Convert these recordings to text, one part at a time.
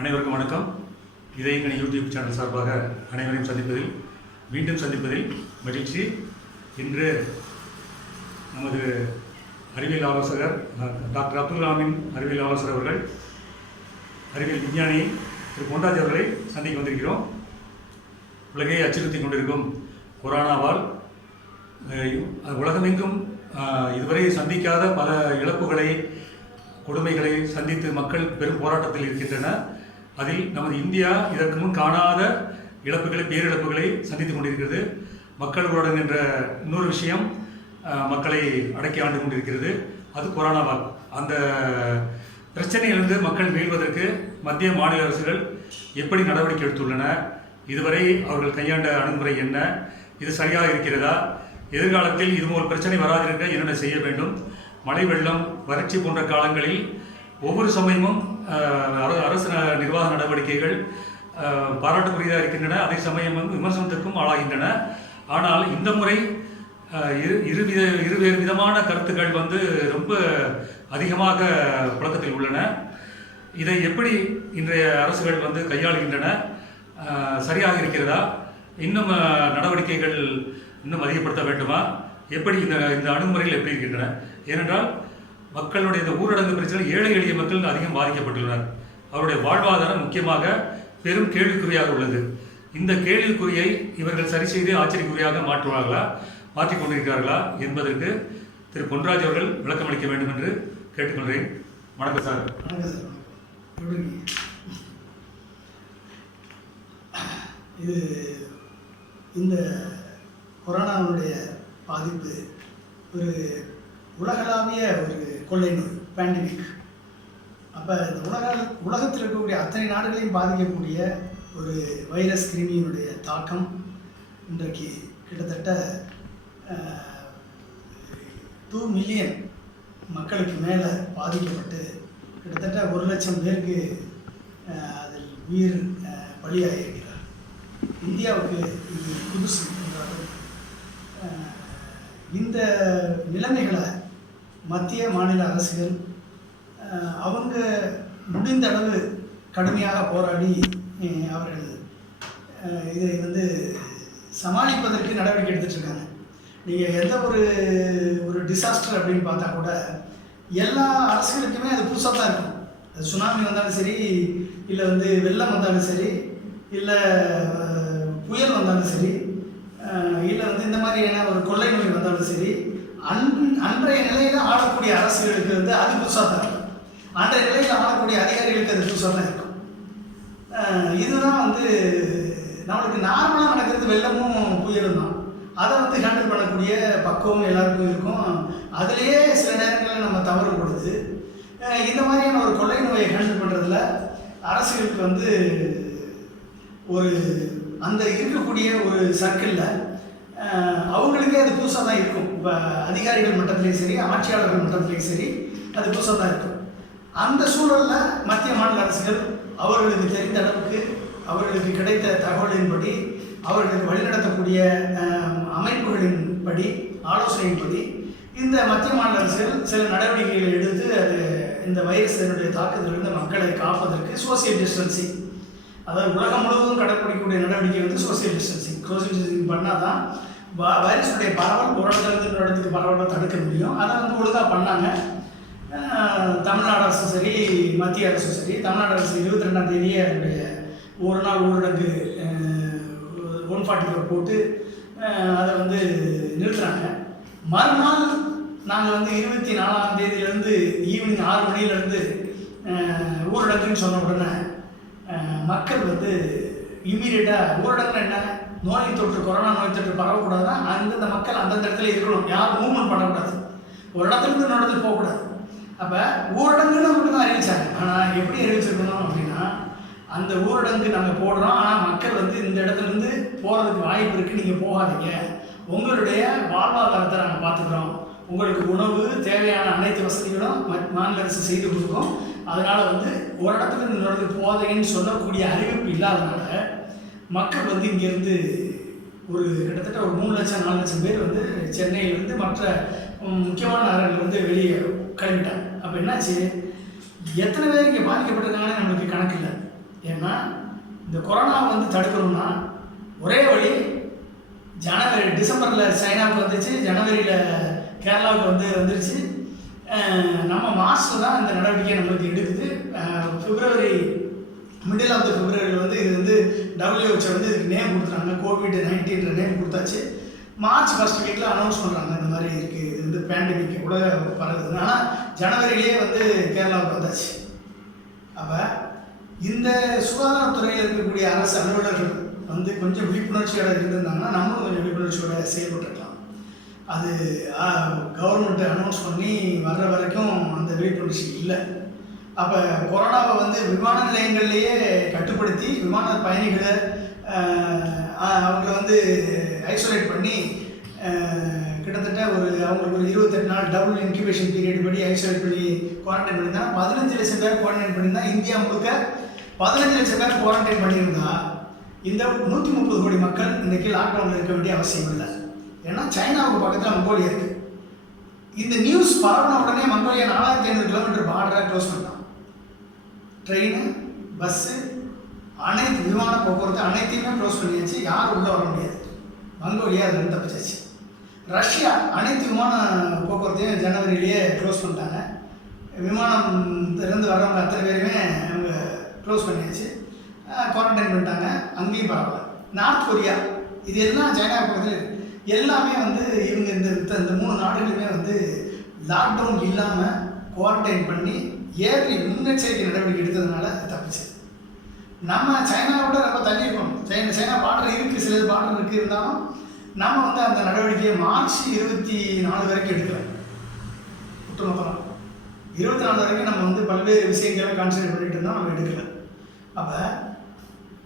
அனைவருக்கும் வணக்கம். Idhayakkani YouTube channel சார்பாக அனைவரையும் மீண்டும் சந்திப்பதில் மகிழ்ச்சி. இன்று நமது அறிவியல் ஆலோசகர் டாக்டர் அப்துல் கலாமின் அறிவியல் ஆலோசகர் அவர்கள், அறிவியல் விஞ்ஞானி திரு பொன்ராஜ் அவர்களை சந்திக்க வந்திருக்கிறோம். உலகை அச்சுறுத்தி கொண்டிருக்கும் கொரோனாவால் உலகமெங்கும் இதுவரை சந்திக்காத பல இழப்புகளை, கொடுமைகளை சந்தித்து மக்கள் பெரும் போராட்டத்தில் இருக்கின்றனர். அதில் நமது இந்தியா இதற்கு முன் காணாத இழப்புகளை, பேரிழப்புகளை சந்தித்து கொண்டிருக்கிறது. மக்கள் ஊரடங்கு என்ற இன்னொரு விஷயம் மக்களை அடக்கி ஆண்டு கொண்டிருக்கிறது. அது கொரோனாவால். அந்த பிரச்சனையிலிருந்து மக்கள் மீள்வதற்கு மத்திய மாநில அரசுகள் எப்படி நடவடிக்கை எடுத்துள்ளன, இதுவரை அவர்கள் கையாண்ட அணுகுமுறை என்ன, இது சரியாக இருக்கிறதா, எதிர்காலத்தில் இதுபோல் பிரச்சனை வராதிருக்க என்னென்ன செய்ய வேண்டும், மழை வெள்ளம், வறட்சி போன்ற காலங்களில் ஒவ்வொரு சமயமும் அரசு நிர்வாக நடவடிக்கைகள் பாராட்டுக்குரியதாக இருக்கின்றன, அதே சமயம் விமர்சனத்துக்கும் ஆளாகின்றன. ஆனால் இந்த முறை இருவேறு விதமான கருத்துக்கள் ரொம்ப அதிகமாக புழக்கத்தில் உள்ளன. இதை எப்படி இன்றைய அரசுகள் கையாளுகின்றன, சரியாக இருக்கிறதா, இன்னும் நடவடிக்கைகள் இன்னும் அதிகப்படுத்த வேண்டுமா, எப்படி இந்த அணுகுமுறைகள் எப்படி இருக்கின்றன? ஏனென்றால் மக்களுடைய இந்த ஊரடங்கு பிரச்சனை ஏழை எளிய மக்கள் அதிகம் பாதிக்கப்பட்டுள்ளனர். அவருடைய வாழ்வாதாரம் முக்கியமாக பெரும் கேள்விக்குறியாக உள்ளது. இந்த கேள்விக்குறியை இவர்கள் சரி செய்து ஆச்சரியக்குறியாக மாற்றிக் கொண்டிருக்கிறார்களா என்பதற்கு திரு பொன்ராஜ் அவர்கள் விளக்கம் அளிக்க வேண்டும் என்று கேட்டுக்கொள்கிறேன். வணக்கம் சார். இது இந்த கொரோனாவுடைய பாதிப்பு ஒரு உலகளாவிய ஒரு கொள்ளை நோய், பேண்டமிக். அப்போ இந்த உலகத்தில் இருக்கக்கூடிய அத்தனை நாடுகளையும் பாதிக்கக்கூடிய ஒரு வைரஸ் கிருமியினுடைய தாக்கம் இன்றைக்கு கிட்டத்தட்ட 2 மில்லியன் மக்களுக்கு மேலே பாதிக்கப்பட்டு கிட்டத்தட்ட 1 லட்சம் பேருக்கு அதில் உயிர் பலியாகியிருக்கிறார். இந்தியாவுக்கு இது புதுசு என்றாலும் இந்த நிலைமைகளை மத்திய மாநில அரசுகள் அவங்க முடிந்த அளவு கடுமையாக போராடி அவர்கள் இதை சமாளிப்பதற்கு நடவடிக்கை எடுத்துகிட்ருக்காங்க. நீங்கள் எந்த ஒரு டிசாஸ்டர் அப்படின்னு பார்த்தா கூட எல்லா அரசுகளுக்குமே அது புதுசாக தான் இருக்கும். அது சுனாமி வந்தாலும் சரி, இல்லை வெள்ளம் வந்தாலும் சரி, இல்லை புயல் வந்தாலும் சரி, இல்லை இந்த மாதிரியான ஒரு கொள்ளை நோய் வந்தாலும் சரி, அன்றைய நிலையில் ஆளக்கூடிய அரசுகளுக்கு அது புதுசாக தான் இருக்கும். அன்றைய நிலையில் ஆளக்கூடிய அதிகாரிகளுக்கு அது புதுசாக தான் இருக்கும். இதுதான் நம்மளுக்கு நார்மலாக நடக்கிறது வெள்ளமும் புயலும் தான். அதை ஹேண்டில் பண்ணக்கூடிய பக்குவம் எல்லாருக்கும் இருக்கும். அதுலேயே சில நேரங்களில் நம்ம தவறு கொடுது. இந்த மாதிரியான ஒரு கொள்ளை நோயை ஹேண்டில் பண்ணுறதுல அரசுகளுக்கு ஒரு அந்த இருக்கக்கூடிய ஒரு சர்க்கிளில் அவங்களுக்கே அது புதுசாக தான் இருக்கும். இப்போ அதிகாரிகள் மட்டத்திலையும் சரி, ஆட்சியாளர்கள் மட்டத்திலையும் சரி, அது புதுசாக தான் இருக்கும். அந்த சூழலில் மத்திய மாநில அரசுகள் அவர்களுக்கு தெரிந்த அளவுக்கு, அவர்களுக்கு கிடைத்த தகவலின்படி, அவர்களுக்கு வழிநடத்தக்கூடிய அமைப்புகளின்படி, ஆலோசனையின்படி இந்த மத்திய மாநில அரசுகள் சில நடவடிக்கைகளை எடுத்து அது இந்த வைரஸினுடைய தாக்குதலிருந்து மக்களை காப்பதற்கு சோசியல் டிஸ்டன்சிங், அதாவது உலகம் முழுவதும் கடைப்பிடிக்கக்கூடிய நடவடிக்கை சோசியல் டிஸ்டன்சிங் பண்ணால் தான் வைரஸுடைய பரவல் ஒரு இடத்துலேருந்து இன்னொரு இடத்துக்கு பரவலை தடுக்க முடியும். அதை ஒழுங்காக பண்ணாங்க. தமிழ்நாடு அரசும் சரி, மத்திய அரசும் சரி. தமிழ்நாடு அரசு 22ஆம் தேதியே அதனுடைய ஒரு நாள் ஊரடங்கு 144 போட்டு அதை நிறுத்துகிறாங்க. மறுநாள் நாங்கள் 24ஆம் தேதியிலேருந்து ஈவினிங் 6 மணிலேருந்து ஊரடங்குன்னு சொன்ன உடனே மக்கள் இம்மீடியட்டாக ஊரடங்குன்னு என்ன, நோய் தொற்று, கொரோனா நோய் தொற்று பரவக்கூடாதுன்னா அந்தந்த மக்கள் அந்தந்த இடத்துல இருக்கணும், யாரும் மூவ்மெண்ட் பண்ணக்கூடாது, ஒரு இடத்துலேருந்து இன்னொரு இடத்துக்கு போகக்கூடாது. அப்போ ஊரடங்குன்னு மட்டும் தான் அறிவிச்சாங்க. ஆனால் எப்படி அறிவிச்சிருக்கணும் அப்படின்னா, அந்த ஊரடங்கு நாங்கள் போடுறோம், ஆனால் மக்கள் இந்த இடத்துலேருந்து போகிறதுக்கு வாய்ப்பு இருக்குது, நீங்கள் போகாதீங்க, உங்களுடைய வாழ்வாதாரத்தை நாங்கள் பார்த்துக்கிறோம், உங்களுக்கு உணவு தேவையான அனைத்து வசதிகளும் மாநில அரசு செய்து கொடுக்கும், அதனால் ஒரு இடத்துல இந்த இடத்துக்கு போதைன்னு சொல்லக்கூடிய அறிவிப்பு இல்லாதனால மக்கள் இங்கேருந்து ஒரு கிட்டத்தட்ட ஒரு 3 லட்சம் 4 லட்சம் பேர் சென்னையிலேருந்து மற்ற முக்கியமான நகரங்கள் வெளியே கிளம்பிட்டாங்க. அப்போ என்னாச்சு, எத்தனை பேர் இங்கே பாதிக்கப்பட்டிருக்காங்கன்னு நம்மளுக்கு கணக்கு இல்லை. இந்த கொரோனா வந்து தடுக்கணும்னா ஒரே வழி, டிசம்பரில் சைனாவுக்கு வந்துச்சு, ஜனவரியில் கேரளாவுக்கு வந்துருச்சு. நம்ம மார்ச்சில் தான் இந்த நடவடிக்கை நம்மளுக்கு எடுக்குது. பிப்ரவரி மிடில் ஆஃப் த பிப்ரவரியில் வந்து இது வந்து WHO வந்து இதுக்கு நேம் கொடுத்துறாங்க, COVID-19 நேம் கொடுத்தாச்சு. மார்ச் ஃபர்ஸ்ட் வீக்கில் அனௌன்ஸ் பண்ணுறாங்க இந்த மாதிரி இருக்குது, இது வந்து பேண்டமிக் உலக பரவுது. ஆனால் ஜனவரியிலே வந்து கேரளாவுக்கு வந்தாச்சு. அப்போ இந்த சுகாதாரத்துறையில் இருக்கக்கூடிய அரசு அலுவலர்கள் வந்து கொஞ்சம் விழிப்புணர்ச்சியோடு இருந்திருந்தாங்கன்னா நம்மளும் கொஞ்சம் விழிப்புணர்ச்சியோடு செயல்பட்டுருக்கலாம். அது கவர்மெண்ட் அனௌன்ஸ் பண்ணி வர்ற வரைக்கும் அந்த விழிப்புணர்ச்சி இல்லை. அப்போ கொரோனாவை வந்து விமான நிலையங்கள்லேயே கட்டுப்படுத்தி விமான பயணிகளை அவங்க வந்து ஐசோலேட் பண்ணி கிட்டத்தட்ட அவங்களுக்கு ஒரு 28 நாள் டபுள் இன்குபேஷன் பீரியட் படி ஐசோலேட் பண்ணி குவாரண்டைன் பண்ணியிருந்தாங்க. 15 லட்சம் பேர் குவாரண்டைன் பண்ணியிருந்தா, இந்தியா முழுக்க 15 லட்சம் பேர் குவாரண்டைன் பண்ணியிருந்தா இந்த 130 கோடி மக்கள் இன்றைக்கி லாக்டவுனில் இருக்க வேண்டிய அவசியம் இல்லை. ஏன்னா சைனாவுக்கு பக்கத்தில் மங்கோலியா இருக்குது. இந்த நியூஸ் பரவின உடனே மங்கோலியா 4500 கிலோமீட்டர் பார்டரை க்ளோஸ் பண்ணான். ட்ரெயின், பஸ்ஸு, அனைத்து விமான போக்குவரத்து அனைத்தையுமே க்ளோஸ் பண்ணியாச்சு. யாரும் உள்ளே வர முடியாது. மங்கோலியா அதுலேருந்து தப்பிச்சாச்சு. ரஷ்யா அனைத்து விமான போக்குவரத்தையும் ஜனவரியிலேயே க்ளோஸ் பண்ணிட்டாங்க. விமானத்திலேருந்து வர்றவங்க அத்தனை பேருமே அவங்க க்ளோஸ் பண்ணியாச்சு, குவாரண்டைன் பண்ணிட்டாங்க. அங்கேயும் பரவாயில்ல. நார்த் கொரியா, இது எல்லாம் சைனா பக்கத்தில் எல்லாமே வந்து இவங்க இந்த 3 நாடுகளுமே வந்து லாக்டவுன் இல்லாமல் குவாரண்டைன் பண்ணி ஏறி முன்னெச்சரிக்கை நடவடிக்கை எடுத்ததுனால தப்பிச்சு. நம்ம சைனாவோட ரொம்ப தள்ளி இருக்கணும். சைனா பார்டர் இருக்குது, சில பார்டர் இருக்குது. இருந்தாலும் நம்ம வந்து அந்த நடவடிக்கையை மார்ச் 24 வரைக்கும் எடுக்கலாம். ஒட்டுமொத்தமாக 24 வரைக்கும் நம்ம வந்து பல்வேறு விஷயங்களை கான்சன்ட்ரேட் பண்ணிட்டு இருந்தோம், நம்ம எடுக்கல. அப்போ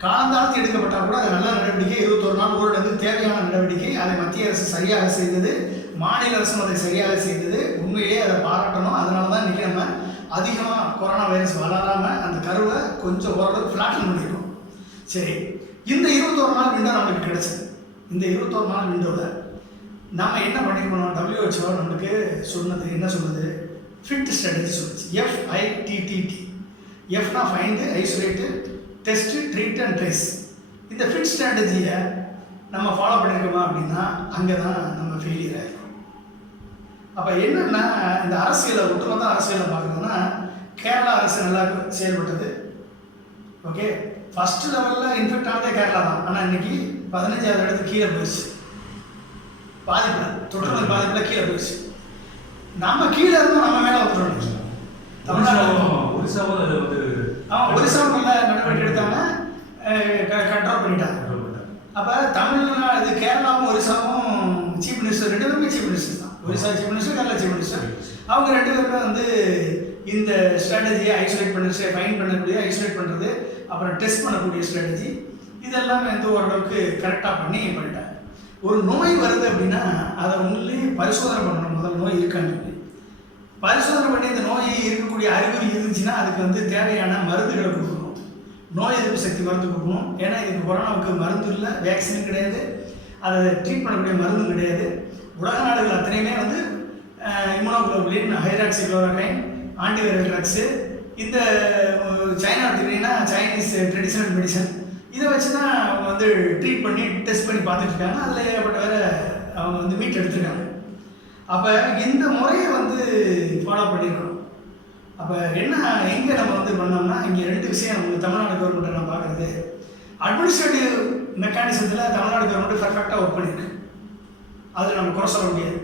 காலந்தாழ்த்தி எடுக்கப்பட்டால் கூட அது நல்ல நடவடிக்கை. 21 நாள் ஊரடங்கு தேவையான நடவடிக்கை. அதை மத்திய அரசு சரியாக செய்தது, மாநில அரசும் அதை சரியாக செய்தது. உண்மையிலேயே அதை பாராட்டணும். அதனால தான் இன்றைக்கி நம்ம அதிகமாக கொரோனா வைரஸ் வளராமல் அந்த கருவை கொஞ்சம் ஓரளவுக்கு ஃப்ளாட்டன் பண்ணியிருக்கோம். சரி, இந்த 21 நாள் விண்டோ நம்மளுக்கு கிடைச்சது. இந்த 21 நாள் விண்டோவில் நம்ம என்ன பண்ணியிருக்கணும்? WHO நம்மளுக்கு சொன்னது என்ன சொன்னது? ஃபிட் ஸ்ட்ராட்டஜி சொல்லுச்சு. FITTT. எஃப்னா find, isolate, test, treat and trace. இந்த ஃபிட் ஸ்ட்ராட்டஜியை நம்ம ஃபாலோ பண்ணியிருக்கோமா அப்படின்னா அங்கே தான் நம்ம ஃபெயிலியர் ஆகிருக்கோம். அப்போ என்னென்னா, இந்த அரசியலை ஒட்டுமொத்த அரசியலை பார்க்குறதுன்னா கேரளா அரசு நல்லா செயல்பட்டது. ஓகே, ஃபஸ்ட்டு லெவலில் இன்ஃபெக்ட் ஆனதே கேரளா தான். ஆனால் இன்றைக்கி 15வது இடத்துக்கு கீழே போயிடுச்சு. தொற்றுநோய் பாதிப்பில் கீழே போயிடுச்சு. நம்ம கீழே இருந்தோம், நம்ம மேலே வந்துடும். ஒரிசாவும் நல்ல நடவடிக்கை எடுத்தாங்க, கண்ட்ரோல் பண்ணிட்டாங்க. அப்போ தமிழ்நாடு, கேரளாவும் ஒரிசாவும் சீஃப் மினிஸ்டர் 2 பேருமே சீஃப் மினிஸ்டர் தான். Orissa chief minister, Kerala chief minister. அவங்க 2 பேருமே வந்து இந்த ஸ்ட்ராட்டஜியை ஐசோலேட் பண்ணுறது, ஃபைன் பண்ணக்கூடிய ஐசோலேட் பண்ணுறது, அப்புறம் டெஸ்ட் பண்ணக்கூடிய ஸ்ட்ராட்டஜி, இதெல்லாமே வந்து ஓரளவுக்கு கரெக்டாக பண்ணிட்டாங்க. ஒரு நோய் வருது அப்படின்னா அதை ஒன்லி பரிசோதனை பண்ணணும். முதல் நோய் இருக்கான்னு சொல்லி பரிசோதனை பண்ணி இந்த நோய் இருக்கக்கூடிய அறிகுறி இருந்துச்சுன்னா அதுக்கு வந்து தேவையான மருந்துகளை கொடுக்கணும். நோய் எதிர்ப்பு சக்தி மருந்து கொடுக்கணும். ஏன்னா இதுக்கு கொரோனாவுக்கு மருந்து இல்லை, வேக்சினும் கிடையாது, அதை ட்ரீட் பண்ணக்கூடிய மருந்தும் கிடையாது. உலக நாடுகள் அத்தனையுமே வந்து இம்யூனோகுளோபுலின், ஹைட்ராக்சிக்ளோரோகைன், ஆன்டிவைரல் ட்ரக்ஸு, இந்த சைனா எடுத்துக்கிட்டிங்கன்னா சைனீஸ் ட்ரெடிஷ்னல் மெடிசன், இதை வச்சு தான் அவங்க வந்து ட்ரீட் பண்ணி டெஸ்ட் பண்ணி பார்த்துட்டு இருக்காங்க. அதில் ஏற்பட்ட வேறு அவங்க வந்து மீட் எடுத்துருக்காங்க. அப்போ இந்த முறையை வந்து ஃபாலோ பண்ணிடணும். அப்போ என்ன எங்கே நம்ம வந்து பண்ணோம்னா, இங்கே 2 விஷயம் நம்ம தமிழ்நாடு கவர்மெண்ட்டை நான் பார்க்குறது, அட்மினிஸ்ட்ரேட்டிவ் மெக்கானிசத்தில் தமிழ்நாடு கவர்மெண்ட் பர்ஃபெக்டாக ஒர்க் பண்ணியிருக்கு. அதில் நம்ம குறை சொல்ல முடியாது.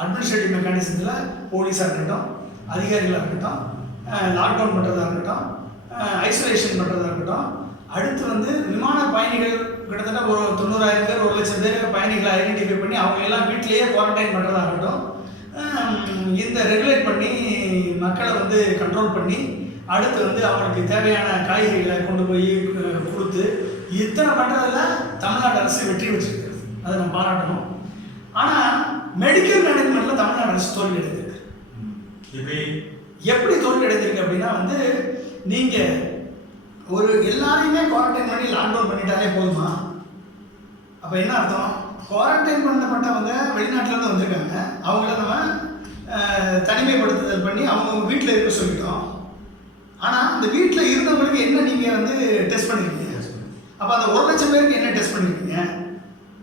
அட்மினிஸ்ட்ரேட்டிவ் மெக்கானிசத்தில் போலீஸாக இருக்கட்டும், அதிகாரிகளாக இருக்கட்டும், லாக்டவுன் பண்ணுறதா இருக்கட்டும், ஐசோலேஷன் பண்ணுறதா இருக்கட்டும், அடுத்து வந்து விமான பயணிகள் கிட்டத்தட்ட ஒரு 90,000 பேர், 1 லட்சம் பேர் பயணிகளை ஐடென்டிஃபை பண்ணி அவங்க எல்லாம் வீட்டிலேயே குவாரண்டைன் பண்ணுறதா இருக்கட்டும், இந்த ரெகுலேட் பண்ணி மக்களை வந்து கண்ட்ரோல் பண்ணி அடுத்து வந்து அவங்களுக்கு தேவையான காய்கறிகளை கொண்டு போய் கொடுத்து இத்தனை பண்ணுறதுல தமிழ்நாடு அரசு வெற்றி பெற்றிருக்கிறது. அதை நம்ம பாராட்டணும். ஆனால் மெடிக்கல் மேனேஜ்மெண்ட்டில் தமிழ்நாடு அரசு தோல்வி அடைந்திருக்கு. எப்படி தோல்வி அடைந்திருக்கு அப்படின்னா வந்து, நீங்கள் ஒரு எல்லாரையுமே குவாரண்டைன் பண்ணி லாக்டவுன் பண்ணிட்டாலே போதுமா? அப்போ என்ன அர்த்தம்? குவாரண்டைன் பண்ணப்பட்டவங்க வெளிநாட்டிலேருந்து வந்திருக்காங்க, அவங்கள நம்ம தனிமைப்படுத்துதல் பண்ணி அவங்க வீட்டில் இருக்க சொல்லிட்டோம். ஆனால் அந்த வீட்டில் இருந்தவங்களுக்கு என்ன நீங்கள் வந்து டெஸ்ட் பண்ணிருக்கீங்க? அப்போ அந்த 1,00,000 பேருக்கு என்ன டெஸ்ட் பண்ணியிருக்கீங்க?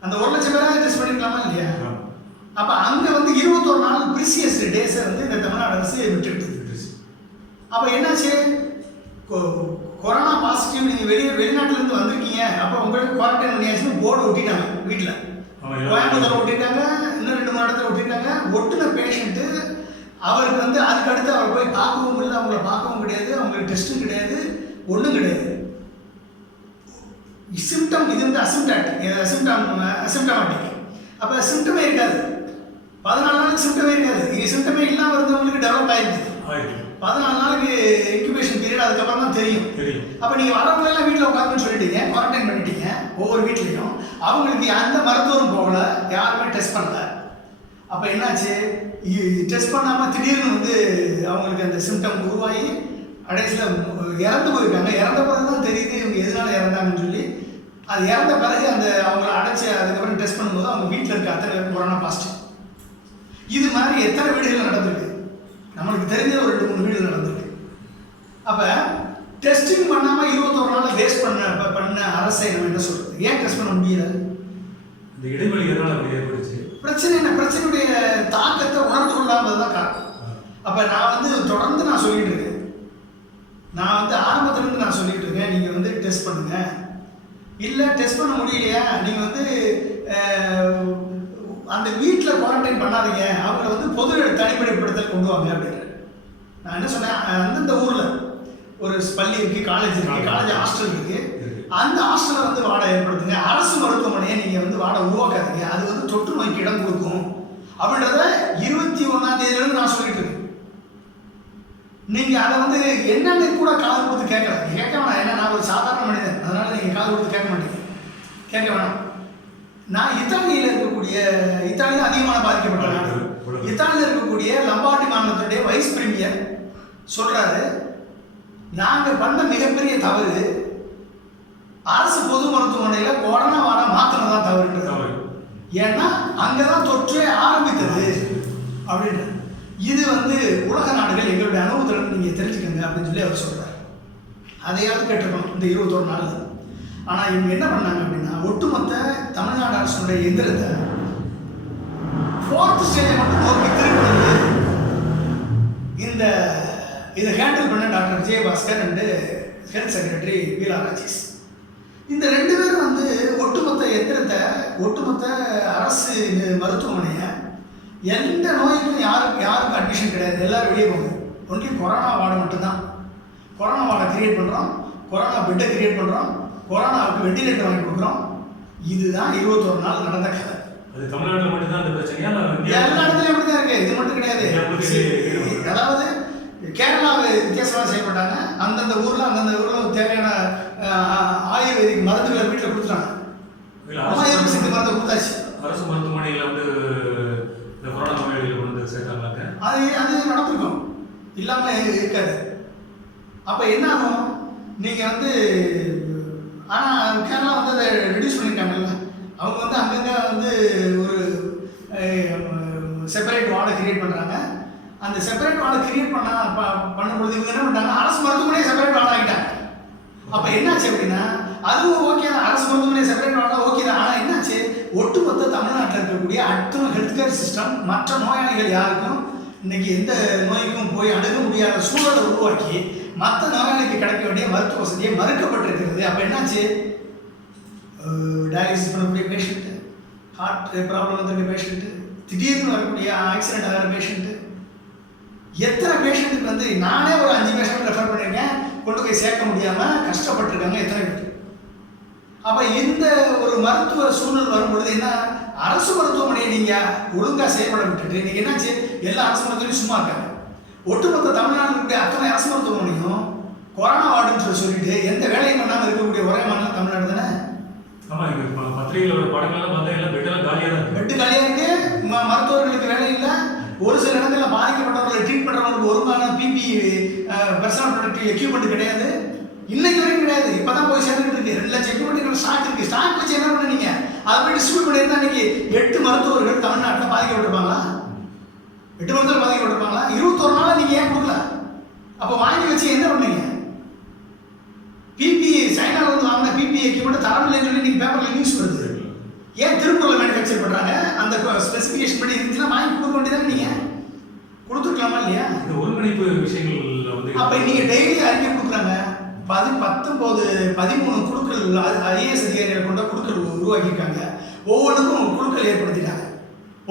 அந்த 1,00,000 பேராக டெஸ்ட் பண்ணிருக்கலாமா இல்லையா? அப்போ அங்கே வந்து 21 நாள் ப்ரீசியஸ் டேஸை வந்து இந்த தமிழ்நாடு அரசு விட்டுட்டு. அப்போ என்னாச்சு? கொரோனா பாசிட்டிவ் நீங்கள் வெளிநாட்டிலேருந்து வந்திருக்கீங்க, அப்போ உங்களுக்கு குவாரண்டைன் பண்ணியாச்சுன்னு போர்டு ஒட்டிட்டாங்க வீட்டில். கோயம்புத்தூர் ஒட்டிட்டாங்க, இன்னும் 2-3 இடத்துல ஒட்டிட்டாங்க. ஒட்டின பேஷண்ட்டு அவருக்கு வந்து அதுக்கு அடுத்து அவர் போய் பார்க்கவும் இல்லை, அவங்கள பார்க்கவும் கிடையாது, அவங்களுக்கு டெஸ்ட்டும் கிடையாது, ஒன்றும் கிடையாது. சிம்டம் இது வந்து அசிம்டமாட்டிக். அப்போ சிம்டமே இருக்காது. 14 நாளுக்கு சிம்டமே இருக்காது. இங்கே சிம்டமே இல்லாமல் இருந்தவங்களுக்கு டெவலப் ஆகிடுது. 14 நாளுக்கு இன்குபேஷன் பீரியட், அதுக்கப்புறம் தான் தெரியும். அப்போ நீங்கள் வரவங்களெல்லாம் வீட்டில் உட்காந்துன்னு சொல்லிட்டீங்க, குவாரண்டைன் பண்ணிட்டீங்க ஒவ்வொரு வீட்லேயும். அவங்களுக்கு எந்த மருத்துவரும் போகலை, யாருமே டெஸ்ட் பண்ணல. அப்போ என்னாச்சு? டெஸ்ட் பண்ணாமல் திடீர்னு வந்து அவங்களுக்கு அந்த சிம்டம் உருவாகி கடைசியில் இறந்து போயிருக்காங்க. இறந்த பிறகு தான் தெரியுது இவங்க எதனால இறந்தாங்கன்னு சொல்லி. அது இறந்த பிறகு அந்த அவங்கள அடைச்சி அதுக்கப்புறம் டெஸ்ட் பண்ணும்போது அவங்க வீட்டில் இருக்க அத்தனை பேர் கொரோனா பாசிட்டிவ். இது மாதிரி எத்தனை வீடுகள் நடந்திருக்கு? நம்மளுக்கு தெரிஞ்ச ஒரு 2-3 வீடுகள் நடந்திருக்கு. அப்போ டெஸ்டிங் பண்ணாமல் 21 நாள் வேஸ்ட் பண்ண அரசை நம்ம என்ன சொல்கிறது? ஏன் டெஸ்ட் பண்ண முடியல? இந்த இடைவெளி எதனால் அப்படி ஏற்படுச்சு? பிரச்சனை என்ன? பிரச்சனையுடைய தாக்கத்தை உணர்ந்து கொள்ளாமல் தான் காரணம். அப்போ நான் வந்து தொடர்ந்து நான் சொல்லிட்டு இருக்கேன். நான் வந்து ஆரம்பத்துலேருந்து நான் சொல்லிட்டு இருக்கேன், நீங்கள் வந்து டெஸ்ட் பண்ணுங்க. இல்லை டெஸ்ட் பண்ண முடியலையா, நீங்கள் வந்து அந்த வீட்டில் குவாரண்டைன் பண்ணாதீங்க, அவங்கள வந்து பொது தனிமைப்படுத்தல் கொண்டு வாங்க அப்படின்னு. நான் என்ன சொன்னேன்? அந்தந்த ஊரில் ஒரு பள்ளி இருக்குது, காலேஜ் இருக்குது, காலேஜ் ஹாஸ்டல் இருக்குது. அந்த ஹாஸ்டலை வந்து வாடகை ஏற்படுத்துங்க. அரசு மருத்துவமனையை நீங்கள் வந்து வாடகை உருவாக்காதீங்க, அது வந்து தொற்று நோய்க்கு இடம் கொடுக்கும் அப்படின்றத 21ஆம் தேதியிலேருந்து நான் சொல்லிட்டு இருக்கேன். நீங்கள் அதை வந்து என்னென்னு கூட காது கொடுத்து கேட்கல. கேட்க வேணாம், ஏன்னா நான் ஒரு சாதாரண மனிதன், அதனால் நீங்கள் காது கொடுத்து கேட்க மாட்டீங்க, கேட்க வேணாம். நான் இத்தாலியில் தான் அதிகமான பாதிக்கப்பட்ட நாடு. இத்தாலியில் இருக்கக்கூடிய லம்பார்டி மாநிலத்துடைய வைஸ் பிரீமியர் சொல்கிறாரு, நாங்கள் பண்ண மிகப்பெரிய தவறு அரசு பொது மருத்துவமனையில் கொரோனா வார மாத்தினதான் தவறுன்றது. ஏன்னா அங்கே தான் தொற்றே ஆரம்பித்தது அப்படின்ற. இது வந்து உலக நாடுகள் எங்களுடைய அனுபவத்தில் நீங்கள் தெரிஞ்சுக்கங்க அப்படின்னு சொல்லி அவர் சொல்கிறார். அதையாவது கேட்டிருக்கணும் இந்த 21 நாள். ஆனால் இவங்க என்ன பண்ணாங்க அப்படின்னா, ஒட்டுமொத்த தமிழ்நாடு அரசுடைய எந்திரத்தை 4th ஸ்டேஜை மட்டும் நோக்கி திருப்பினது. இதை ஹேண்டில் பண்ண doctor Vijayabaskar and health secretary Beela Rajesh. இந்த 2 பேரும் வந்து ஒட்டுமொத்த எந்திரத்தை, ஒட்டுமொத்த அரசு மருத்துவமனையை எந்த நோய்க்கும் யாருக்கும் அட்மிஷன் கிடையாது, எல்லோரும் வெளியே போகுது. ஒன்லி கொரோனா வார்டு மட்டும்தான். கொரோனா வார்டை கிரியேட் பண்ணுறோம், கொரோனா பெட்டை கிரியேட் பண்ணுறோம், கொரோனாவுக்கு வெண்டிலேட்டர் வாங்கி கொடுக்குறோம். இதுதான் 21 நாள் நடந்த கதை. அது தமிழ்நாட்டில் மட்டும்தான் அந்த பிரச்சனையா? எல்லா இடத்துலையும் அப்படி தான் இருக்குது. இது மட்டும் கிடையாது. அதாவது கேரளாவை வித்தியாசமாக செயல்பட்டாங்க. அந்தந்த ஊரில் தேவையான ஆயுர்வேதிக் மருந்துகளை வீட்டில் கொடுத்துட்டாங்க. ஆயுர்வேதிக் மருந்து கொடுத்தாச்சு. அரசு மருத்துவமனையில் வந்து இந்த கொரோனா நோயாளிகள் கொண்டு வந்து சேர்த்தாங்களாங்க. அது நடந்திருக்கும், இல்லாமல் இருக்காது. அப்போ என்ன ஆகும்? நீங்கள் வந்து ஆனால் கேரளா வந்து அதை ரெடியூஸ் பண்ணியிருக்காங்கல்ல, அவங்க வந்து அங்கங்கே வந்து ஒரு செப்பரேட் வார்டை கிரியேட் பண்ணுறாங்க. அந்த செப்பரேட் வார்டை கிரியேட் பண்ணும்பொழுது இவங்க என்ன பண்ணுறாங்க? அரசு மருத்துவமனையை செப்பரேட் வார்டு ஆகிட்டாங்க. அப்போ என்னாச்சு அப்படின்னா, அதுவும் ஓகே தான், அரசு மருத்துவமனை செப்பரேட் வார்டு ஓகே தான். ஆனால் என்னாச்சு? ஒட்டுமொத்த தமிழ்நாட்டில் இருக்கக்கூடிய அத்தனை ஹெல்த் கேர் சிஸ்டம் மற்ற நோயாளிகள் யாருக்கும் இன்னைக்கு எந்த நோய்க்கும் போய் அணுக முடியாத சூழலை உருவாக்கி மற்ற நோயாளிக்கு கிடைக்க வேண்டிய மருத்துவ வசதியை மறுக்கப்பட்டிருக்கிறது. அப்போ என்னாச்சு? டயாலிசிஸ் பண்ணக்கூடிய பேஷண்ட்டு, ஹார்ட் ப்ராப்ளம் வந்திருக்க பேஷண்ட்டு, திடீர்னு வரக்கூடிய ஆக்சிடென்ட் ஆகிற பேஷண்ட்டு, எத்தனை பேஷண்ட்டுக்கு வந்து நானே ஒரு 5 பேஷண்ட் ரெஃபர் பண்ணியிருக்கேன், கொண்டு போய் சேர்க்க முடியாமல் கஷ்டப்பட்டுருக்காங்க எத்தனை பேர். அப்போ இந்த ஒரு மருத்துவ சூழல் வரும்பொழுது என்ன, அரசு மருத்துவமனையை நீங்கள் ஒழுங்காக செயல்பட விட்டுட்டு நீங்கள் என்னாச்சு? எல்லா அரசு மருத்துவமனையும் சும்மா இருக்காங்க. ஒட்டுமொத்த தமிழ்நாட்டினுடைய அத்தனை அரசு மருத்துவமனையும் கொரோனா வார்டுன்னு சொல்லிட்டு எந்த வேலையும் பண்ணாமல் இருக்கக்கூடிய ஒரே மாநிலம் தமிழ்நாடு தானே. ஆமாம், இப்போ பத்திரிகைகளோட படங்கள்லாம் பார்த்தா எல்லாம் பெட்டெல்லாம் காலியாக தான் இருக்குது. பெட்டு காலியாக இருக்குது, மருத்துவர்களுக்கு வேலை இல்லை. ஒரு சில இடங்களில் பாதிக்கப்பட்டவர்களை ட்ரீட் பண்ணுறவங்களுக்கு ஒருமான பிபி பர்சனல் ப்ரொடக்டிவ் எக்யூப்மெண்ட் கிடையாது, இன்னைக்கு வரைக்கும் கிடையாது. இப்போ தான் போய் சேர்ந்துட்டு இருக்கு. 2 லட்சம் எக்யூப்மெண்ட் ஸ்டாக் இருக்குது. ஸ்டாக் வச்சு என்ன பண்ணீங்க? அதை போய் டிஸ்ட்ரிபியூட் பண்ணியிருந்தா இன்னைக்கு 8 மருத்துவர்கள் தமிழ்நாட்டில் பாதிக்கப்பட்டிருப்பாங்களா? 8 மருத்துவர்கள் பாதிக்கப்பட்டிருப்பாங்களா? 21 நாள் நீங்கள் ஏன் கொடுக்கல? அப்போ வாங்கி வச்சு என்ன பண்ணீங்க? பிபி சைனா சைனாவில் வந்து வாங்கின பிபி எக்யூப்மெண்ட் தரம் இல்லைன்னு சொல்லி நீங்கள் பேப்பரில் நியூஸ் வருது. ஏன் திருப்பூரில் மேனுஃபேக்சர் பண்ணுறாங்க? அந்த ஸ்பெசிஃபிகேஷன் படி இருந்துச்சுன்னா வாங்கி கொடுக்க வேண்டியதானே, நீங்கள் கொடுத்துருக்கலாமா இல்லையா? இந்த ஒருங்கிணைப்பு விஷயங்கள் வந்து அப்போ நீங்கள் டெய்லி அறிக்கை கொடுக்குறாங்க. 13 குழுக்கள் ஐஏஎஸ் அதிகாரிகளை கொண்ட குழுக்கள் உருவாக்கியிருக்காங்க. ஒவ்வொன்றுக்கும் குழுக்கள் ஏற்படுத்திட்டாங்க.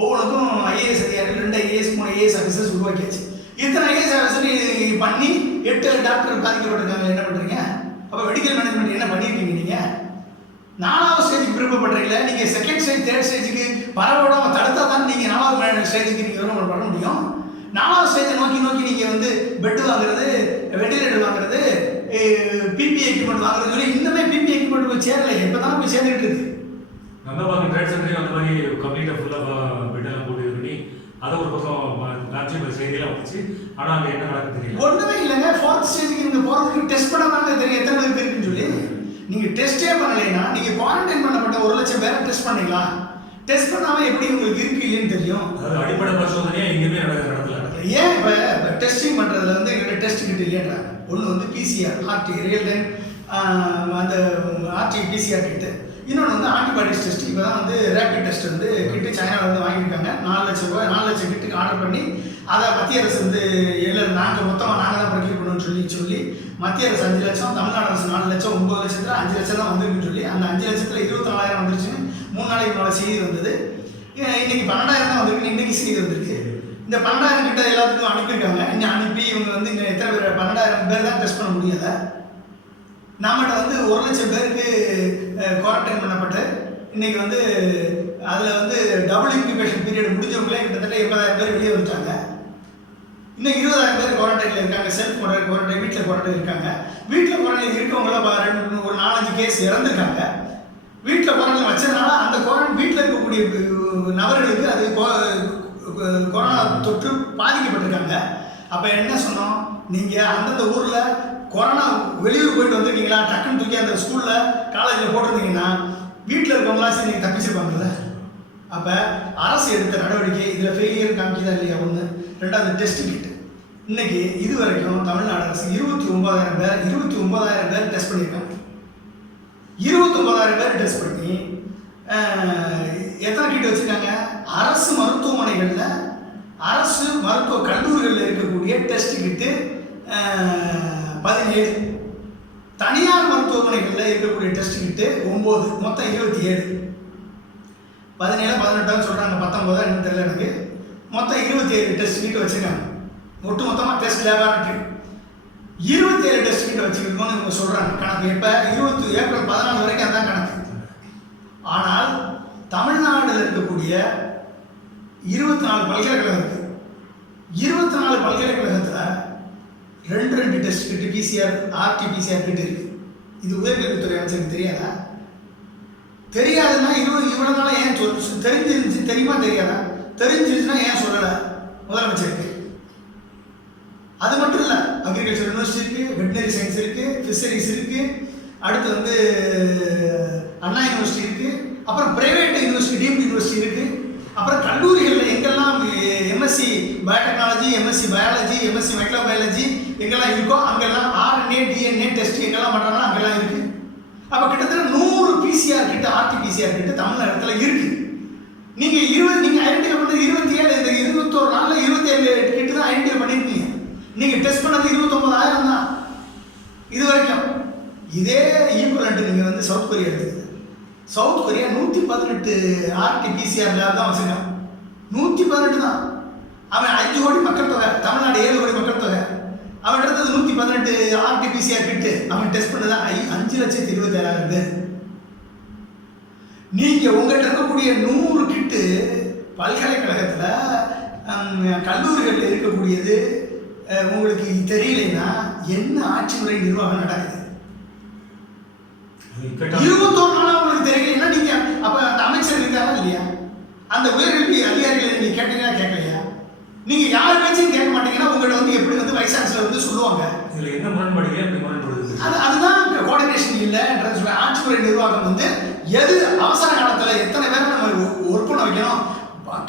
ஒவ்வொன்றுக்கும் ஐஏஎஸ் அதிகாரிகள் 2 ஐஏஎஸ் 3 ஐஏஎஸ் ஆஃபீஸர்ஸ் உருவாக்கியாச்சு. இத்தனை ஐஏஎஸ் ஆஃபீஸர் பண்ணி 8 டாக்டர் பாதிக்கப்பட்டிருக்காங்க. என்ன பண்ணுறீங்க? அப்போ மெடிக்கல் மேனேஜ்மெண்ட் என்ன பண்ணியிருக்கீங்க? நீங்கள் 4வது ஸ்டேஜுக்கு விருப்பப்படுறீங்களா? நீங்கள் செகண்ட் ஸ்டேஜ் 3rd ஸ்டேஜுக்கு பரவாயில்லாமல் தடுத்தா தான் நீங்கள் 4வது ஸ்டேஜுக்கு நீங்கள் விருப்பம் பண்ண முடியும். 4வது ஸ்டேஜை நோக்கி நீங்கள் வந்து பெட்டு வாங்குறது, வெண்டிலேட்டர் வாங்குறது, பிபி எக்யூப்மெண்ட் வாங்குறது சொல்லி இன்னுமே பிபி எக்யூப்மெண்ட் போய் சேரலை. இப்போ தான் போய் சேர்ந்துட்டு இருக்கு. நந்தபாக்கம் ட்ரேட் சென்டரையும் அந்த மாதிரி கம்ப்ளீட்டாக ஃபுல்லாக பெட்டெல்லாம் போட்டு இது பண்ணி அதை ஒரு பக்கம் காட்சி செய்தியெல்லாம் வந்துச்சு. ஆனால் அங்கே என்ன நடக்குது தெரியல. ஒன்றுமே இல்லைங்க. 4th ஸ்டேஜுக்கு நீங்கள் போகிறதுக்கு டெஸ்ட் பண்ணாதாங்க தெரியும் எத்தனை பேருக்கு இருக்குன்னு சொல்லி. நீங்கள் டெஸ்ட்டே பண்ணலைன்னா நீங்கள் குவாரண்டைன் பண்ணப்பட்ட 1 லட்சம் பேரை டெஸ்ட் பண்ணீங்களா? டெஸ்ட் பண்ணாமல் எப்படி உங்களுக்கு இருக்கு இல்லைன்னு தெரியும்? அதாவது அடிப்படை பரிசோதனையாக எங்கேயுமே நடக்கல. ஏன் இப்போ டெஸ்டிங் பண்ணுறதுல வந்து எங்கள்கிட்ட டெஸ்ட் கிட்ட இல்லைன்றாங்க. ஒன்று வந்து பிசிஆர் ஆர்டி ரியல் டைம் அந்த ஆர்டி பிசிஆர் கிட்டு, இன்னொன்று வந்து ஆன்டிபாடிஸ் டெஸ்ட். இப்போ தான் வந்து ரேபிட் டெஸ்ட் வந்து கிட்டு சைனாவில் வந்து வாங்கியிருக்காங்க. 4 லட்சம் ரூபாய் 4 லட்சம் கிட்டுக்கு ஆர்டர் பண்ணி அதை மத்திய அரசு வந்து மொத்தமாக நாங்கள் தான் ப்ரொக்யூர் பண்ணணும்னு சொல்லி மத்திய அரசு 5 லட்சம், தமிழ்நாடு அரசு 4 லட்சம், 9 லட்சத்தில் 5 லட்சம் தான் வந்திருக்குன்னு சொல்லி அந்த 5 லட்சத்தில் 24,000 வந்துருச்சுன்னு 3 நாளைக்கு முன்னாடி செய்தி வந்தது. இன்னைக்கு 12,000 தான் வந்திருக்கு. இன்னைக்கு செய்தி வந்திருக்கு. இந்த 12,000 கிட்ட எல்லாத்துக்கும் அனுப்பியிருக்காங்க. இன்னும் அனுப்பி இவங்க வந்து இன்னும் எத்தனை பேர் 12,000 பேர் தான் டெஸ்ட் பண்ண முடியாத. நம்மகிட்ட வந்து 1 லட்சம் பேருக்கு குவாரண்டைன் பண்ணப்பட்டு இன்னைக்கு வந்து அதில் வந்து டபுள் இன்குபேஷன் பீரியட் முடிஞ்சவங்களே கிட்டத்தட்ட 80,000 பேர் வெளியே வந்துட்டாங்க. இன்னும் 20,000 பேர் குவாரண்டைனில் இருக்காங்க. செல்ஃப் குவாரண்டைன், வீட்டில் குவாரண்டைன் இருக்காங்க. வீட்டில் குவாரண்டைன் இருக்கவங்கள ஒரு 4-5 கேஸ் இறந்துருக்காங்க. வீட்டில் குவாரண்டைன் வச்சதுனால அந்த வீட்டில் இருக்கக்கூடிய நபர்களுக்கு அது கொரோனா தொற்று பாதிக்கப்பட்டிருக்காங்க. அப்போ என்ன சொன்னோம்? நீங்கள் அந்தந்த ஊரில் கொரோனா வெளியூர் போயிட்டு வந்துருக்கீங்களா, டக்குன்னு தூக்கி அந்த ஸ்கூலில் காலேஜில் போட்டிருந்தீங்கன்னா வீட்டில் இருக்கவங்களாம் சரி நீங்கள் தப்பிச்சிருப்பாங்கல்ல. அப்போ அரசு எடுத்த நடவடிக்கை இதில் ஃபெயிலியர் காமிக்குதா இல்லையா? 1. 2வது டெஸ்ட் கிட்டு. இன்னைக்கு இது வரைக்கும் தமிழ்நாடு அரசு 29,000 பேர் டெஸ்ட் பண்ணியிருக்காங்க. 29,000 பேர் டெஸ்ட் பண்ணி எத்தனை கிட்ட வச்சுருக்காங்க? அரசு மருத்துவமனைகளில், அரசு மருத்துவ கல்லூரிகளில் இருக்கக்கூடிய டெஸ்ட் கிட்டு 17, தனியார் மருத்துவமனைகளில் இருக்கக்கூடிய டெஸ்ட் கிட்டு 9, மொத்தம் 27. 17 18 சொல்கிறாங்க, 19 என்ன தெரியல எனக்கு. மொத்தம் 27 டெஸ்ட் கிட்ட வச்சுருக்காங்க. மொத்தமாக டெஸ்ட் லேபார்டரி 27 டெஸ்ட் கிட்ட வச்சுருக்கோம்னு இவங்க சொல்கிறாங்க. கணக்கு எப்போ? ஏப்ரல் 14 வரைக்கும் அதுதான் கணக்கு. ஆனால் தமிழ்நாட்டில் இருக்கக்கூடிய 24 பல்கலைக்கழகம் இருக்குது. 24 பல்கலைக்கழகத்தில் 2 டெஸ்ட் கிட்டு பிசிஆர் ஆர்டிபிசிஆர் கிட்டு இருக்குது. இது உயர்கல்வித்துறை அமைச்சருக்கு தெரியாதா? தெரியாதுன்னா இவ்வளோ நாள் ஏன் தெரிஞ்சிருந்துச்சு தெரியுமா தெரியாதா? தெரிஞ்சிருச்சுன்னா ஏன் சொல்லலை முதலமைச்சருக்கு? அது மட்டும் இல்லை, அக்ரிகல்ச்சர் யூனிவர்சிட்டி இருக்குது, வெட்டினரி சயின்ஸ் இருக்குது, ஃபிஷரிஸ் இருக்குது, அடுத்து வந்து அண்ணா யூனிவர்சிட்டி இருக்குது, அப்புறம் பிரைவேட் யூனிவர்சிட்டி டீம்டு யூனிவர்சிட்டி இருக்குது, அப்புறம் கல்லூரிகளில் எங்கெல்லாம் MSc biotechnology, MSc biology, MSc microbiology எங்கெல்லாம் இருக்கோ அங்கெல்லாம் RNA DNA டெஸ்ட் எங்கெல்லாம் பண்ணுறாங்களோ அங்கெல்லாம் இருக்குது. அப்போ கிட்டத்தட்ட 100 பிசிஆர் கிட்ட ஆர்டிபிசிஆர் கிட்ட தமிழ்நாட்டில் இருக்குது. நீங்கள் ஐடென்டிஃபை பண்ணது 27, இந்த 21 நாளில் 27 கிட்ட தான் ஐடென்டிஃபை பண்ணியிருக்கீங்க. நீங்கள் டெஸ்ட் பண்ணது 29,000 தான் இது வரைக்கும். இதே ஈக்குவலண்ட் நீங்கள் வந்து சவுத் கொரியா எடுத்துக்குது. சவுத் கொரியா 118 RT-PCR லேப் தான் வச்சுருக்கான். 118 தான். அவன் 5 கோடி மக்கள் தொகை, தமிழ்நாடு 7 கோடி மக்கள் தொகை. அவன் எடுத்தது 118 RT-PCR கிட்டு. அவன் டெஸ்ட் பண்ணதான் 5,27,000 பேர். நீங்கள் உங்கள்கிட்ட இருக்கக்கூடிய 100 கிட்டு பல்கலைக்கழகத்தில் கல்லூரிகளில் இருக்கக்கூடியது உங்களுக்கு தெரியலைன்னா என்ன ஆட்சி முறை நிர்வாகம் நடக்குது? 21 நாளாக உங்களுக்கு தெரியலைன்னா நீங்கள் அப்போ அந்த அமைச்சர் இருக்காரா இல்லையா? அந்த உயர்கல்வி அதிகாரிகளை நீங்கள் கேட்டீங்கன்னா கேட்கலையா? நீங்கள் யார் பேச்சையும் கேட்க மாட்டீங்கன்னா உங்கள்கிட்ட வந்து எப்படி வந்து வைஸ் சான்சலர் வந்து சொல்லுவாங்க. இதில் என்ன முரண்பாடுங்க? எப்படி முரண்படுது? அதுதான் கோஆர்டினேஷன் இல்லைன்றது. ஆட்சி முறை நிர்வாகம் வந்து எது அவசர காலத்தில் எத்தனை பேரை நம்ம ஒர்க் பண்ண வைக்கணும்,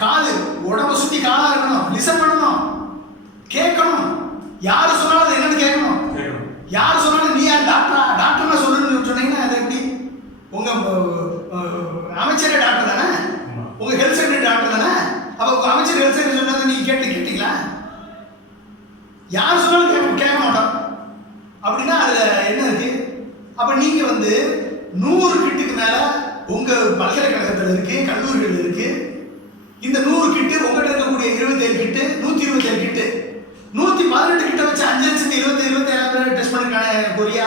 காது உடம்பை சுற்றி காலாக இருக்கணும், லிசன் பண்ணணும், கேட்கணும். யார் சொன்னாலும் அது என்னன்னு கேட்கணும். யார் சொன்னாலும் நீ யார் டாக்டர்னா சொல்லணும்னு சொன்னீங்கன்னா அப்போ நீங்கள் வந்து 100 கிட்டுக்கு மேலே உங்கள் பல்கலைக்கழகத்தில் இருக்குது, கல்லூரிகள் இருக்குது. இந்த 100 கிட்டு உங்கள்கிட்ட இருக்கக்கூடிய 27 கிட்டு 127 கிட்டு 118 கிட்ட வச்சு 5,27,27,000 பேர் டெஸ்ட் பண்ணிருக்காங்க கொரியா.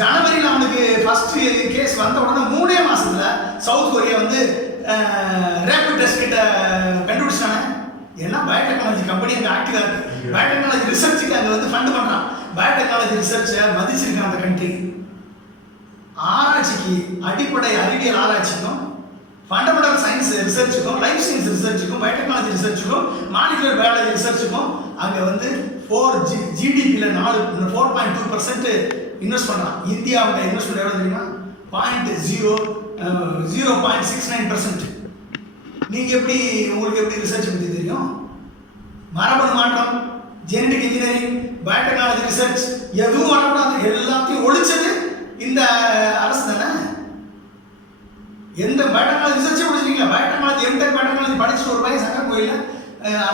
ஜனவரியில் அவனுக்கு ஃபர்ஸ்ட் கேஸ் வந்த உடனே 3 மாசத்துல சவுத் கொரியா வந்து ரேபிட் டெஸ்ட் கிட்ட கண்டுபிடிச்சானே. ஏன்னா பயோடெக்னாலஜி கம்பெனி அங்கே ஆக்டிவாக இருக்கு. பயோடெக்னாலஜி ரிசர்ச்சுக்கு அங்கே வந்து ஃபண்ட் பண்ணுறான். பயோடெக்னாலஜி ரிசர்ச்சை மதிச்சிருக்கான் அந்த கண்ட்ரி. ஆராய்ச்சிக்கு, அடிப்படை அறிவியல் ஆராய்ச்சிக்கும், ஃபண்டமெண்டல் சயின்ஸ் ரிசர்ச்சுக்கும், லைஃப் சயின்ஸ் ரிசர்ச்சுக்கும், பயோடெக்னாலஜி ரிசர்ச்சுக்கும், மாலிகுலர் பயாலஜி ரிசர்ச்சுக்கும் அங்கே வந்து ஜிடிபியில் 4.2% இன்வெஸ்ட் பண்ணுறான். இந்தியாவோட இன்வெஸ்ட்மெண்ட் எவ்வளோ தெரியுமா? 0.69%. நீங்கள் எப்படி, உங்களுக்கு எப்படி ரிசர்ச் பற்றி தெரியும்? மரபணு மாற்றம், ஜெனடிக் இன்ஜினியரிங், பயோடெக்னாலஜி ரிசர்ச் எதுவும் வரக்கூடாது. எல்லாத்தையும் ஒழிச்சது இந்த அரசு தானே. எந்த பயோடெக்னாலஜி ரிசர்ச்சே ஒழிச்சிருக்கீங்களா? பயோடெக்னாலஜி எம்டெக் பயோடெக்னாலஜி படிச்சுட்டு ஒரு பையன் சங்கர் கோயிலில்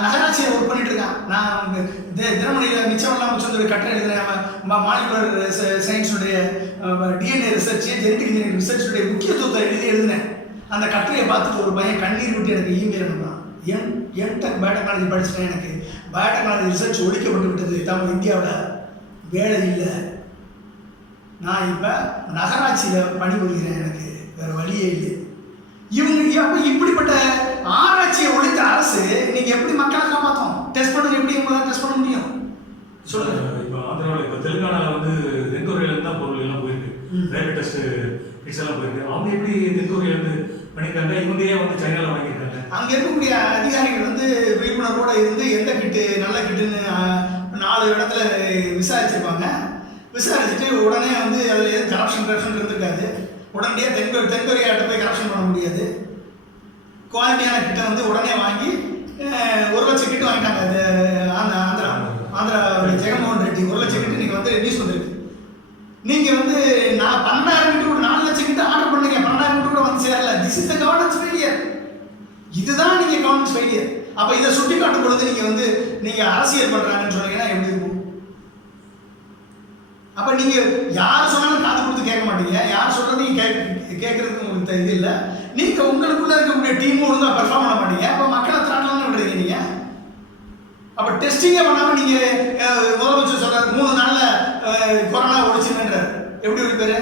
நகராட்சியை ஒர்க் பண்ணிட்டு இருக்கான். நான் தினமணியில் மிச்சம் இல்லாமல் சொல்லி கட்டுரை எழுதுறேன். மாலிகுலர் சயின்ஸுடைய டிஎன்ஏ ரிசர்ச், ஜெனடிக் இன்ஜினியரிங் ரிசர்ச்சுடைய முக்கியத்துவத்தை எழுதினேன். அந்த கட்டுரையை பார்த்துட்டு ஒரு பையன் கண்ணீர் விட்டு எனக்கு இமெயில் அனுப்புறான். எம்டெக் பயோடெக்னாலஜி படிச்சுட்டேன், எனக்கு பயோடெக்னாலஜி ரிசர்ச் ஒழிக்கப்பட்டு விட்டது, தமிழ் இந்தியாவில் வேலை இல்லை, நான் இப்போ நகராட்சியில் பணிபுரிகிறேன், எனக்கு வேறு வழியே இல்லை. இவங்க அப்போ இப்படிப்பட்ட ஆராய்ச்சியை ஒழித்த அரசு நீங்கள் எப்படி மக்களை காப்பாற்றும்? டெஸ்ட் பண்ணது எப்படி உங்களால் டெஸ்ட் பண்ண முடியும்? சொல்லுங்க. இப்போ ஆந்திராவில், இப்போ தெலுங்கானாவில் வந்து தென்கொரியாவிலேருந்து தான் பொருள் எல்லாம் போயிருக்கு, ரேபிட் டெஸ்ட் கிட்ஸ் எல்லாம் போயிருக்கு. அவங்க எப்படி தென்கொரியாவிலேருந்து பண்ணியிருக்காங்க, இவங்க ஏன் வந்து சைனாவில் வாங்கியிருக்காங்க? அங்கே இருக்கக்கூடிய அதிகாரிகள் வந்து விழிப்புணர்வோடு இருந்து எந்த கிட்டு நல்ல கிட்டுன்னு 4 இடத்துல விசாரிச்சிருப்பாங்க. விசாரிச்சுட்டு உடனே வந்து அதில் எதுவும் கரப்ஷன் இருந்திருக்காது. உடனடியாக தென்கொரியாட்ட போய் கரப்ஷன் பண்ண முடியாது. குவாலிட்டியான கிட்ட வந்து உடனே வாங்கி 1,00,000 கிட்ட வாங்கிட்டாங்க. அது ஆந்திரா ஜெகன்மோகன் ரெட்டி 1,00,000 கிட்ட நீங்கள் வந்து நியூஸ் வந்துருக்கு. நீங்கள் வந்து நான் 12,000 கிட்ட கூட 4,00,000 கிட்ட ஆர்டர் பண்ணுங்க, 12,000 கிட்ட கூட வந்து சேரல. This is the governance failure. இதுதான் நீங்கள் கவர்னன்ஸ் ஃபெயிலியர். அப்போ இதை சுட்டி காட்டும் பொழுது நீங்கள் வந்து நீங்கள் அரசியல் பண்ணுறாங்கன்னு சொன்னீங்கன்னா எப்படி இருக்கும்? அப்போ நீங்கள் யார் சொன்னாலும் காது கொடுத்து கேட்க மாட்டீங்க. யார் சொல்கிறதையும் கேட்கறதுக்கு உங்களுக்கு இது இல்லை. நீங்கள் உங்களுக்குள்ளே இருக்கக்கூடிய டீம் ஒழுங்காக பெர்ஃபார்ம் பண்ண மாட்டீங்க. அப்போ மக்களை திராட்டலாம்னு விடுறீங்க நீங்கள். அப்போ டெஸ்டிங்கே பண்ணாமல் நீங்கள் முதலமைச்சர் சொல்கிறார் 3 நாளில் கொரோனா ஒழிச்சுன்றார். எப்படி ஒழிப்பாரு?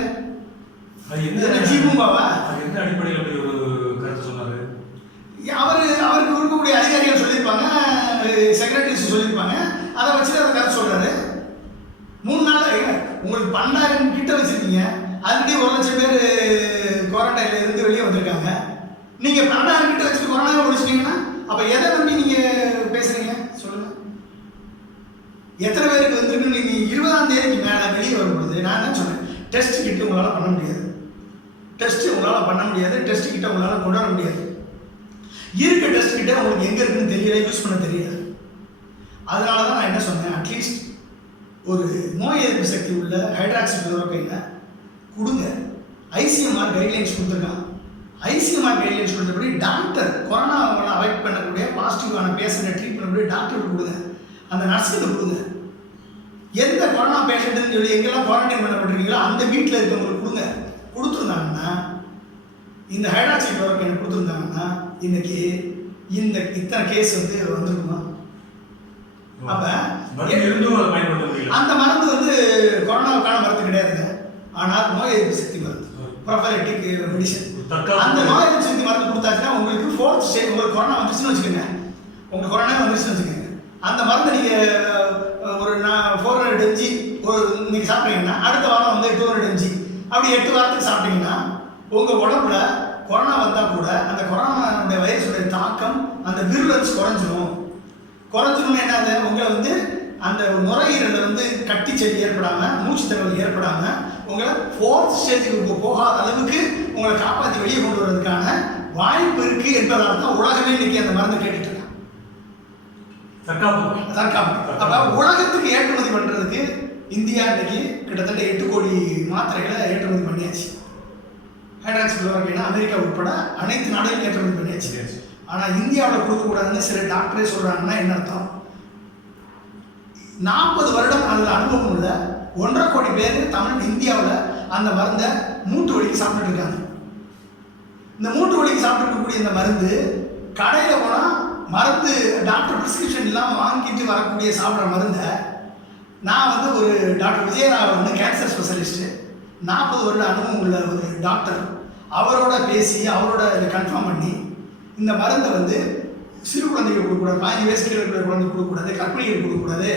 அது என்ன ஜீபூம்பாவா? அது எந்த அடிப்படையில் அப்படி ஒரு கருத்து சொன்னார்? அவருக்கு இருக்கக்கூடிய அதிகாரிகள் சொல்லியிருப்பாங்க, செக்ரட்டரிஸ் சொல்லியிருப்பாங்க. அதை வச்சுட்டு அதை கருத்து சொல்கிறாரு. 3 நாளில் உங்களுக்கு 12,000 கிட்ட வச்சுருக்கீங்க. ஆல்ரெடி 1,00,000 பேர் குவாரண்டைனில் இருந்து வெளியே வந்திருக்காங்க. நீங்கள் 12,000 கிட்ட வச்சுட்டு கொரோனாவை ஒழிச்சிட்டீங்கன்னா அப்போ எதை நம்பி நீங்கள் பேசுகிறீங்க? சொல்லுங்கள். எத்தனை பேருக்கு வந்திருக்குன்னு நீங்கள் 20ஆம் தேதிக்கு மேலே வெளியே வரும்பொழுது நான் என்ன சொன்னேன்? டெஸ்ட் கிட்ட உங்களால் பண்ண முடியாது. டெஸ்ட் உங்களால் பண்ண முடியாது. டெஸ்ட் கிட்ட உங்களால் கொண்டு வர முடியாது. இருக்க டெஸ்ட் கிட்ட உங்களுக்கு எங்கே இருக்குன்னு தெரியல, யூஸ் பண்ண தெரியல. அதனால தான் நான் என்ன சொன்னேன், அட்லீஸ்ட் ஒரு நோய் எதிர்ப்பு சக்தி உள்ள ஹைட்ராக்சிக்ளோரோக்வினை கொடுங்க. ஐசிஎம்ஆர் கைட்லைன்ஸ் கொடுத்துருக்காங்க. ஐசிஎம்ஆர் கைட்லைன்ஸ் கொடுத்தபடி டாக்டர் கொரோனாவை அவாய்ட் பண்ணக்கூடிய பாசிட்டிவான பேஷண்ட்டை ட்ரீட் பண்ணக்கூடிய டாக்டருக்கு கொடுங்க, அந்த நர்ஸுக்கு கொடுங்க. எந்த கொரோனா பேஷண்ட்டுன்னு சொல்லி எங்கெல்லாம் குவாரண்டைன் பண்ணப்பட்டிருக்கீங்களோ அந்த வீட்டில் இருக்கவங்களுக்கு கொடுங்க. கொடுத்துருந்தாங்கன்னா, இந்த ஹைட்ராக்சிக்ளோரோக்வினை கொடுத்துருந்தாங்கன்னா இன்னைக்கு இத்தனை கேஸ் வந்து வந்திருக்குமா? அப்போ அந்த மருந்து வந்து கொரோனாவுக்கான மருந்து கிடையாதுங்க. ஆனால் நோய் எதிர்ப்பு சக்தி மருந்து, ப்ரொஃபைலட்டிக் மெடிசன். அந்த நோய் எதிர்ப்பு சக்தி மருந்து கொடுத்தாச்சுன்னா உங்களுக்கு 4th ஸ்டேஜ், உங்களுக்கு கொரோனா வந்துருச்சுன்னு வச்சுக்கோங்க, உங்களுக்கு கொரோனா வந்துருச்சுன்னு வச்சுக்கோங்க, அந்த மருந்து நீங்கள் ஒரு 400 mg ஒரு நீங்கள் சாப்பிட்டீங்கன்னா அடுத்த வாரம் வந்து 200 mg அப்படி 8 வாரத்துக்கு சாப்பிட்டீங்கன்னா உங்கள் உடம்புல கொரோனா வந்தால் கூட அந்த கொரோனாவுடைய வைரஸுடைய தாக்கம், அந்த விருலன்ஸ் குறைஞ்சிரும்னு என்னது, உங்களை வந்து அந்த நுரையீரலில் வந்து கட்டி செடி ஏற்படாமல், மூச்சு திணறல் ஏற்படாமல் உங்களை 4th ஸ்டேஜுக்கு போகாத அளவுக்கு உங்களை காப்பாற்றி வெளியே கொண்டு வர்றதுக்கான வாய்ப்பு இருக்குது என்பதால் தான் உலகமே இன்னைக்கு அந்த மருந்து கேட்டுட்டு இருக்காங்க. தற்காப்பு. அப்போ உலகத்துக்கு ஏற்றுமதி பண்ணுறதுக்கு இந்தியா இன்னைக்கு கிட்டத்தட்ட 8 கோடி மாத்திரைகளை ஏற்றுமதி பண்ணியாச்சு. ஹைட்ராக்சிக்ளோரோக்வினை அமெரிக்கா உட்பட அனைத்து நாடுகளும் ஏற்றுமதி பண்ணியாச்சு. ஆனால் இந்தியாவில் கொடுக்கக்கூடாதுன்னு சில டாக்டரே சொல்கிறாங்கன்னா என்ன அர்த்தம்? 40 வருடம் அதில் அனுபவம் உள்ள 1.5 கோடி பேர் இந்தியாவில் அந்த மருந்தை மூட்டு வலிக்கு சாப்பிட்டுட்டு இருக்காங்க. இந்த மூட்டு வலிக்கு சாப்பிட்டு இருக்கக்கூடிய இந்த மருந்து கடையில் போனால் மருந்து டாக்டர் ப்ரிஸ்கிரிப்ஷன் இல்லாமல் வாங்கிட்டு வரக்கூடிய சாப்பிட்ற மருந்தை நான் வந்து ஒரு டாக்டர் விஜயராவ் வந்து கேன்சர் ஸ்பெஷலிஸ்ட்டு, 40 வருட அனுபவம் உள்ள ஒரு டாக்டர், அவரோட பேசி அவரோட இதை கன்ஃபார்ம் பண்ணி இந்த மருந்தை வந்து சிறு குழந்தைகள் கொடுக்கக்கூடாது, 15 வயசு கீழே இருக்கிற குழந்தை கொடுக்கக்கூடாது, கர்ப்பிணிகள் கொடுக்கக்கூடாது,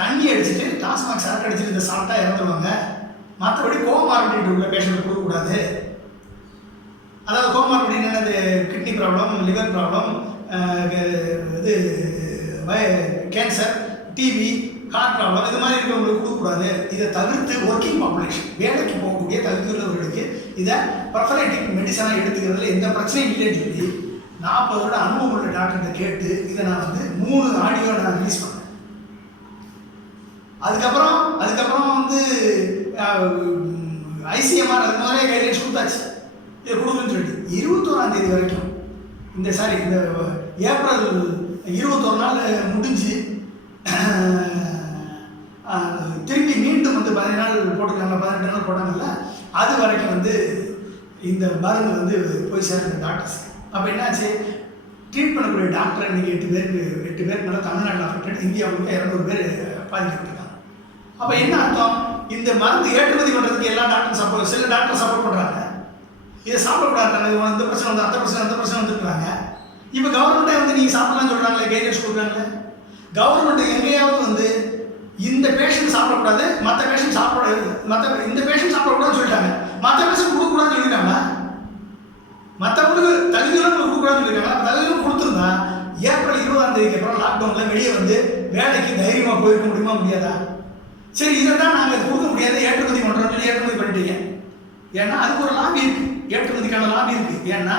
தண்ணி அடிச்சுட்டு டாஸ்மாக் சரக்கு அடிச்சுட்டு இதை சாப்பிட்டா இறந்துருவாங்க, மற்றபடி கோமார்பிடிட்டி உள்ள பேஷண்ட் கொடுக்கக்கூடாது. அதாவது கோமார்பிடிட்டி என்னது, கிட்னி ப்ராப்ளம், லிவர் ப்ராப்ளம், இது கேன்சர், டிவி, ஹார்ட் ப்ராப்ளம், இது மாதிரி இருக்கிறவங்களுக்கு கொடுக்கக்கூடாது. இதை தவிர்த்து ஒர்க்கிங் பாப்புலேஷன், வேலைக்கு போகக்கூடிய தகுதியுள்ளவர்களுக்கு இதை ப்ரொஃபலைட்டிக் மெடிசனாக எடுத்துக்கிறதுல எந்த பிரச்சனையும் இல்லைன்னு சொல்லி 40 வருட அனுபவம் உள்ள டாக்டர்கிட்ட கேட்டு இதை நான் வந்து 3 ஆடியோ நான் ரிலீஸ் பண்ணேன். அதுக்கப்புறம் வந்து ஐசிஎம்ஆர் அது முதலே கைட்லைன்ஸ் கொடுத்தாச்சு, இதை கொடுக்குன்னு சொல்லிட்டு 21ஆம் தேதி வரைக்கும் இந்த ஏப்ரல் 21 நாள் முடிஞ்சு திரும்பி மீண்டும் வந்து 15 நாள் போட்டுருக்காங்க, 18 நாள் போட்டாங்கல்ல, அது வரைக்கும் வந்து இந்த மருந்து வந்து போய் சேர்ந்த டாக்டர்ஸ். அப்போ என்னாச்சு, ட்ரீட் பண்ணக்கூடிய டாக்டர் இன்றைக்கி 8 பேருக்கு மேலே தமிழ்நாட்டில் அஃபெக்டட், இந்தியாவுக்கு 200 பேர் பாதிக்கப்பட்டிருக்காங்க. அப்போ என்ன அர்த்தம், இந்த மருந்து ஏற்றுமதி பண்ணுறதுக்கு எல்லா டாக்டரும் சில டாக்டர் சப்போர்ட் பண்ணுறாங்க, இதை சாப்பிடக்கூடாது, இந்த பிரச்சனை வந்து அந்த பிரச்சனை வந்துருக்குறாங்க. இப்போ கவர்மெண்ட்டே வந்து நீங்கள் சாப்பிடலாம்னு சொல்கிறாங்களே, கைட்லைன்ஸ் கொடுக்குறாங்களே. கவர்மெண்ட் எங்கேயாவது வந்து இந்த பேஷண்ட் சாப்பிடக்கூடாது, மற்ற பேஷண்ட் இந்த பேஷண்ட் சாப்பிடக்கூடாதுன்னு சொல்லிட்டாங்க, மற்ற பேஷண்ட் கொடுக்கக்கூடாதுன்னு சொல்லியிருக்காங்களா? மற்றவங்களுக்கு தகுதிகளும் கொடுக்கக்கூடாதுன்னு சொல்லியிருக்காங்களா? தகுதிகளும் கொடுத்துருந்தா ஏப்ரல் 20ஆம் தேதிக்கு அப்புறம் லாக்டவுனில் வெளியே வந்து வேலைக்கு தைரியமாக போயிருக்க முடியுமா, முடியாதா? சரி, இதை தான் நாங்கள் கொடுக்க முடியாது, ஏற்றுமதி பண்ணுறோம்னு சொல்லி ஏற்றுமதி பண்ணிட்டீங்க. ஏன்னா அதுக்கு ஒரு லாபி இருக்குது, ஏற்றுமதிக்கான லாபி இருக்குது. ஏன்னா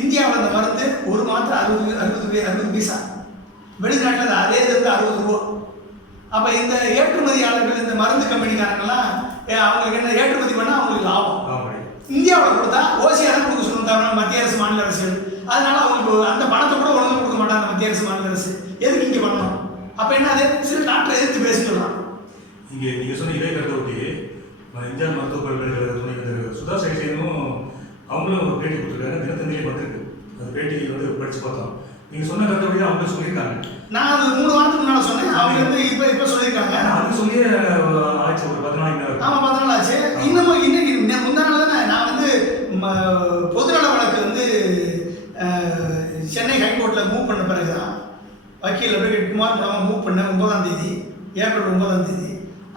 இந்தியாவில் இந்த மருந்து ஒரு மாத்திரை 60 பைசா, வெளிநாட்டில் அதே இது வந்து 60 ரூபா. அப்போ இந்த ஏற்றுமதியாளர்கள், இந்த மருந்து கம்பெனிக்காரங்கெல்லாம் அவங்களுக்கு என்ன ஏற்றுமதி பண்ணால் அவங்களுக்கு லாபம். இந்தியாவில் கொடுத்தா ஓசியாக தான் கொடுக்க சொல்லுவாங்க மத்திய அரசு, மாநில அரசுகள். அதனால அவங்களுக்கு அந்த பணத்தை கூட ஒழுங்கு கொடுக்க மாட்டாங்க மத்திய அரசு, மாநில அரசு. எதுக்கு இங்கே பண்ணணும்? அப்போ என்ன, அது சில டாக்டரை எதிர்த்து பேச சொல்லலாம். இங்கே நீங்கள் சொன்ன இதே கருத்தை ஒட்டி இந்தியா மருத்துவ பல்கலைக்கழக துணைவேந்தர் சுதா சைசேனும் அவங்களும் ஒரு பேட்டி கொடுத்துருக்காங்க, தினத்தந்திலே வந்திருக்கு. அந்த பேட்டி வந்து படித்து பார்த்தோம். நீங்கள் சொன்ன கருத்தை ஒட்டி அவங்க சொல்லியிருக்காங்க. நான் அது 3 வாரத்துக்கு முன்னால் சொன்னேன், அவங்க வந்து இப்போ சொல்லியிருக்காங்க. அது சொல்லியே ஆச்சு, ஒரு 14 நாள். ஆமாம், 14 ஆச்சு. இன்னமும் இன்னைக்கு முந்தா நாள் தானே நான் வந்து பொதுநல வழக்கு வந்து சென்னை ஹைகோர்ட்டில் மூவ் பண்ண பிறகு தான் வக்கீல் அட்வொகேட் குமார் மூலமாக மூவ் பண்ண 9ஆம் தேதி, ஏப்ரல் 9ஆம் தேதி.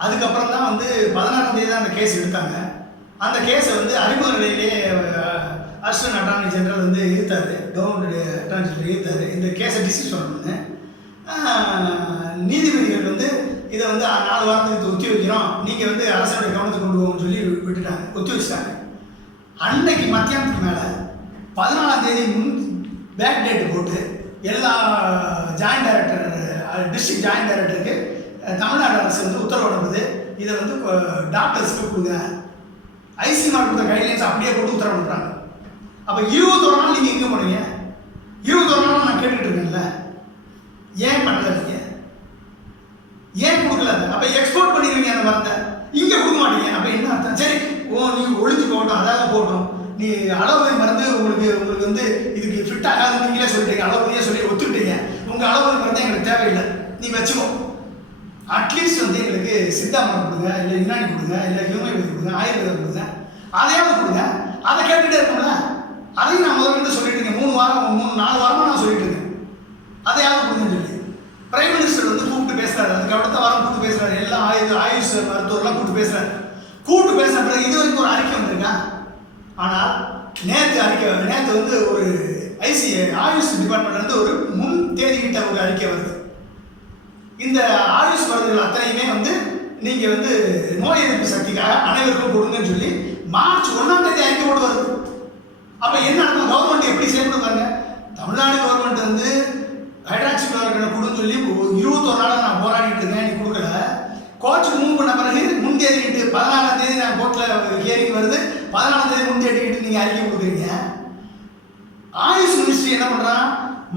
அதுக்கப்புறம் தான் வந்து 16ஆம் தேதி தான் அந்த கேஸ் எடுத்தாங்க. அந்த கேஸை வந்து அறிமுக நிலையிலே அசிஸ்டன்ட் அட்டார்னி ஜெனரல் வந்து எதிர்த்தார், கவர்மெண்ட் அட்டார்னி ஜெனரல் எதிர்த்தார் இந்த கேஸை டிஸ்மிஸ் பண்ணணும்னு. நீதிபதிகள் வந்து இதை வந்து 4 வாரத்துக்கு ஒத்தி வைக்கிறோம், நீங்கள் வந்து அரசனுடைய கவனத்துக்கு கொண்டு போகணும்னு சொல்லி விட்டுட்டாங்க, ஒத்தி வச்சுட்டாங்க. அன்னைக்கு மத்தியானத்துக்கு மேலே 14ஆம் தேதி பேக் டேட்டு போட்டு எல்லா ஜாயின்ட் டைரக்டர், டிஸ்ட்ரிக்ட் ஜாயின்ட் டைரக்டருக்கு தமிழ்நாடு அரசு வந்து உத்தரவு அனுப்புது, இதை வந்து டாக்டர்ஸ்க்கு கொடுங்க. ஐசிஎம்ஆர் கொடுத்த கைட்லைன்ஸ் அப்படியே போட்டு உத்தரவு அனுப்புறாங்க. அப்போ 21 நாள் நீங்கள் எங்கே போனீங்க? 21 நாள் நான் கேட்டுக்கிட்டு இருக்கேன்ல, ஏன் பண்ணல நீங்கள்? ஏன் கொடுக்கல? அப்போ எக்ஸ்போர்ட் பண்ணிடுவீங்க அந்த மரத்தை, இங்கே கொடுக்க மாட்டீங்க. அப்போ என்ன அர்த்தம்? சரி, நீ ஒழிஞ்சு போட்டோம், அதாவது போட்டோம், நீ அளவு மருந்து உங்களுக்கு வந்து இதுக்கு ஃபிட் ஆகாது நீங்களே சொல்லிட்டீங்க, அளவுலையே சொல்லி ஒத்துக்கிட்டீங்க, உங்கள் அளவு மருந்து எங்களுக்கு தேவையில்லை, நீ வச்சுக்கோ. அட்லீஸ்ட் வந்து எங்களுக்கு சித்தா மருந்து கொடுங்க, இல்லை யுனானி கொடுங்க, இல்லை ஹியூமோபதி கொடுங்க, ஆயுர்வேதம் கொடுங்க, அதையாவது கொடுங்க. அதை கேட்டுகிட்டே இருக்கோம்ல, அதையும் நான் முதல்ல சொல்லிட்டு இருக்கேன். 4 வாரமாக நான் சொல்லிட்டு இருக்கேன், அதையாவது கொடுங்கன்னு சொல்லி. பிரைம் மினிஸ்டர் வந்து கூப்பிட்டு பேசுறாரு, அதுக்கு அடுத்த வாரம் கூப்பிட்டு பேசுறாரு, எல்லாம் ஆயுஷ் மருத்துவர்லாம் கூப்பிட்டு பேசுறாரு. பேசின பிறகு இது வரைக்கும் ஒரு அறிக்கை வந்திருக்கா? ஆனால் நேற்று வந்து ஒரு ஆயுஷ் டிபார்ட்மெண்ட் வந்து ஒரு முன் தேதியிட்ட ஒரு அறிக்கை வருது. இந்த ஆயுஷ் மருந்துகள் அத்தனையுமே வந்து நீங்கள் வந்து நோய் எதிர்ப்பு சக்திக்காக அனைவருக்கும் கொடுங்கன்னு சொல்லி மார்ச் 1ஆம் தேதி அறிக்கை போட்டு வருது. அப்போ என்ன நடக்கும்? கவர்மெண்ட் எப்படி செயல்பட்டு பாருங்க. தமிழ்நாடு கவர்மெண்ட் வந்து ஹைட்ராக்சி குளோரோக்வினை கொடுன்னு சொல்லி 21 நாளாக நான் போராடிட்டு இருக்கேன், நீ கொடுக்கல. கோர்ட்டுக்கு மூவ் பண்ண பிறகு முன்தேதிட்டு 14ஆம் தேதி நான் கோர்ட்டில் ஹியரிங் வருது, 14ஆம் தேதி முன்தேதிட்டு நீங்கள் அறிக்கை கொடுக்குறீங்க. ஆயுஷ் மினிஸ்ட்ரி என்ன பண்ணுறான்?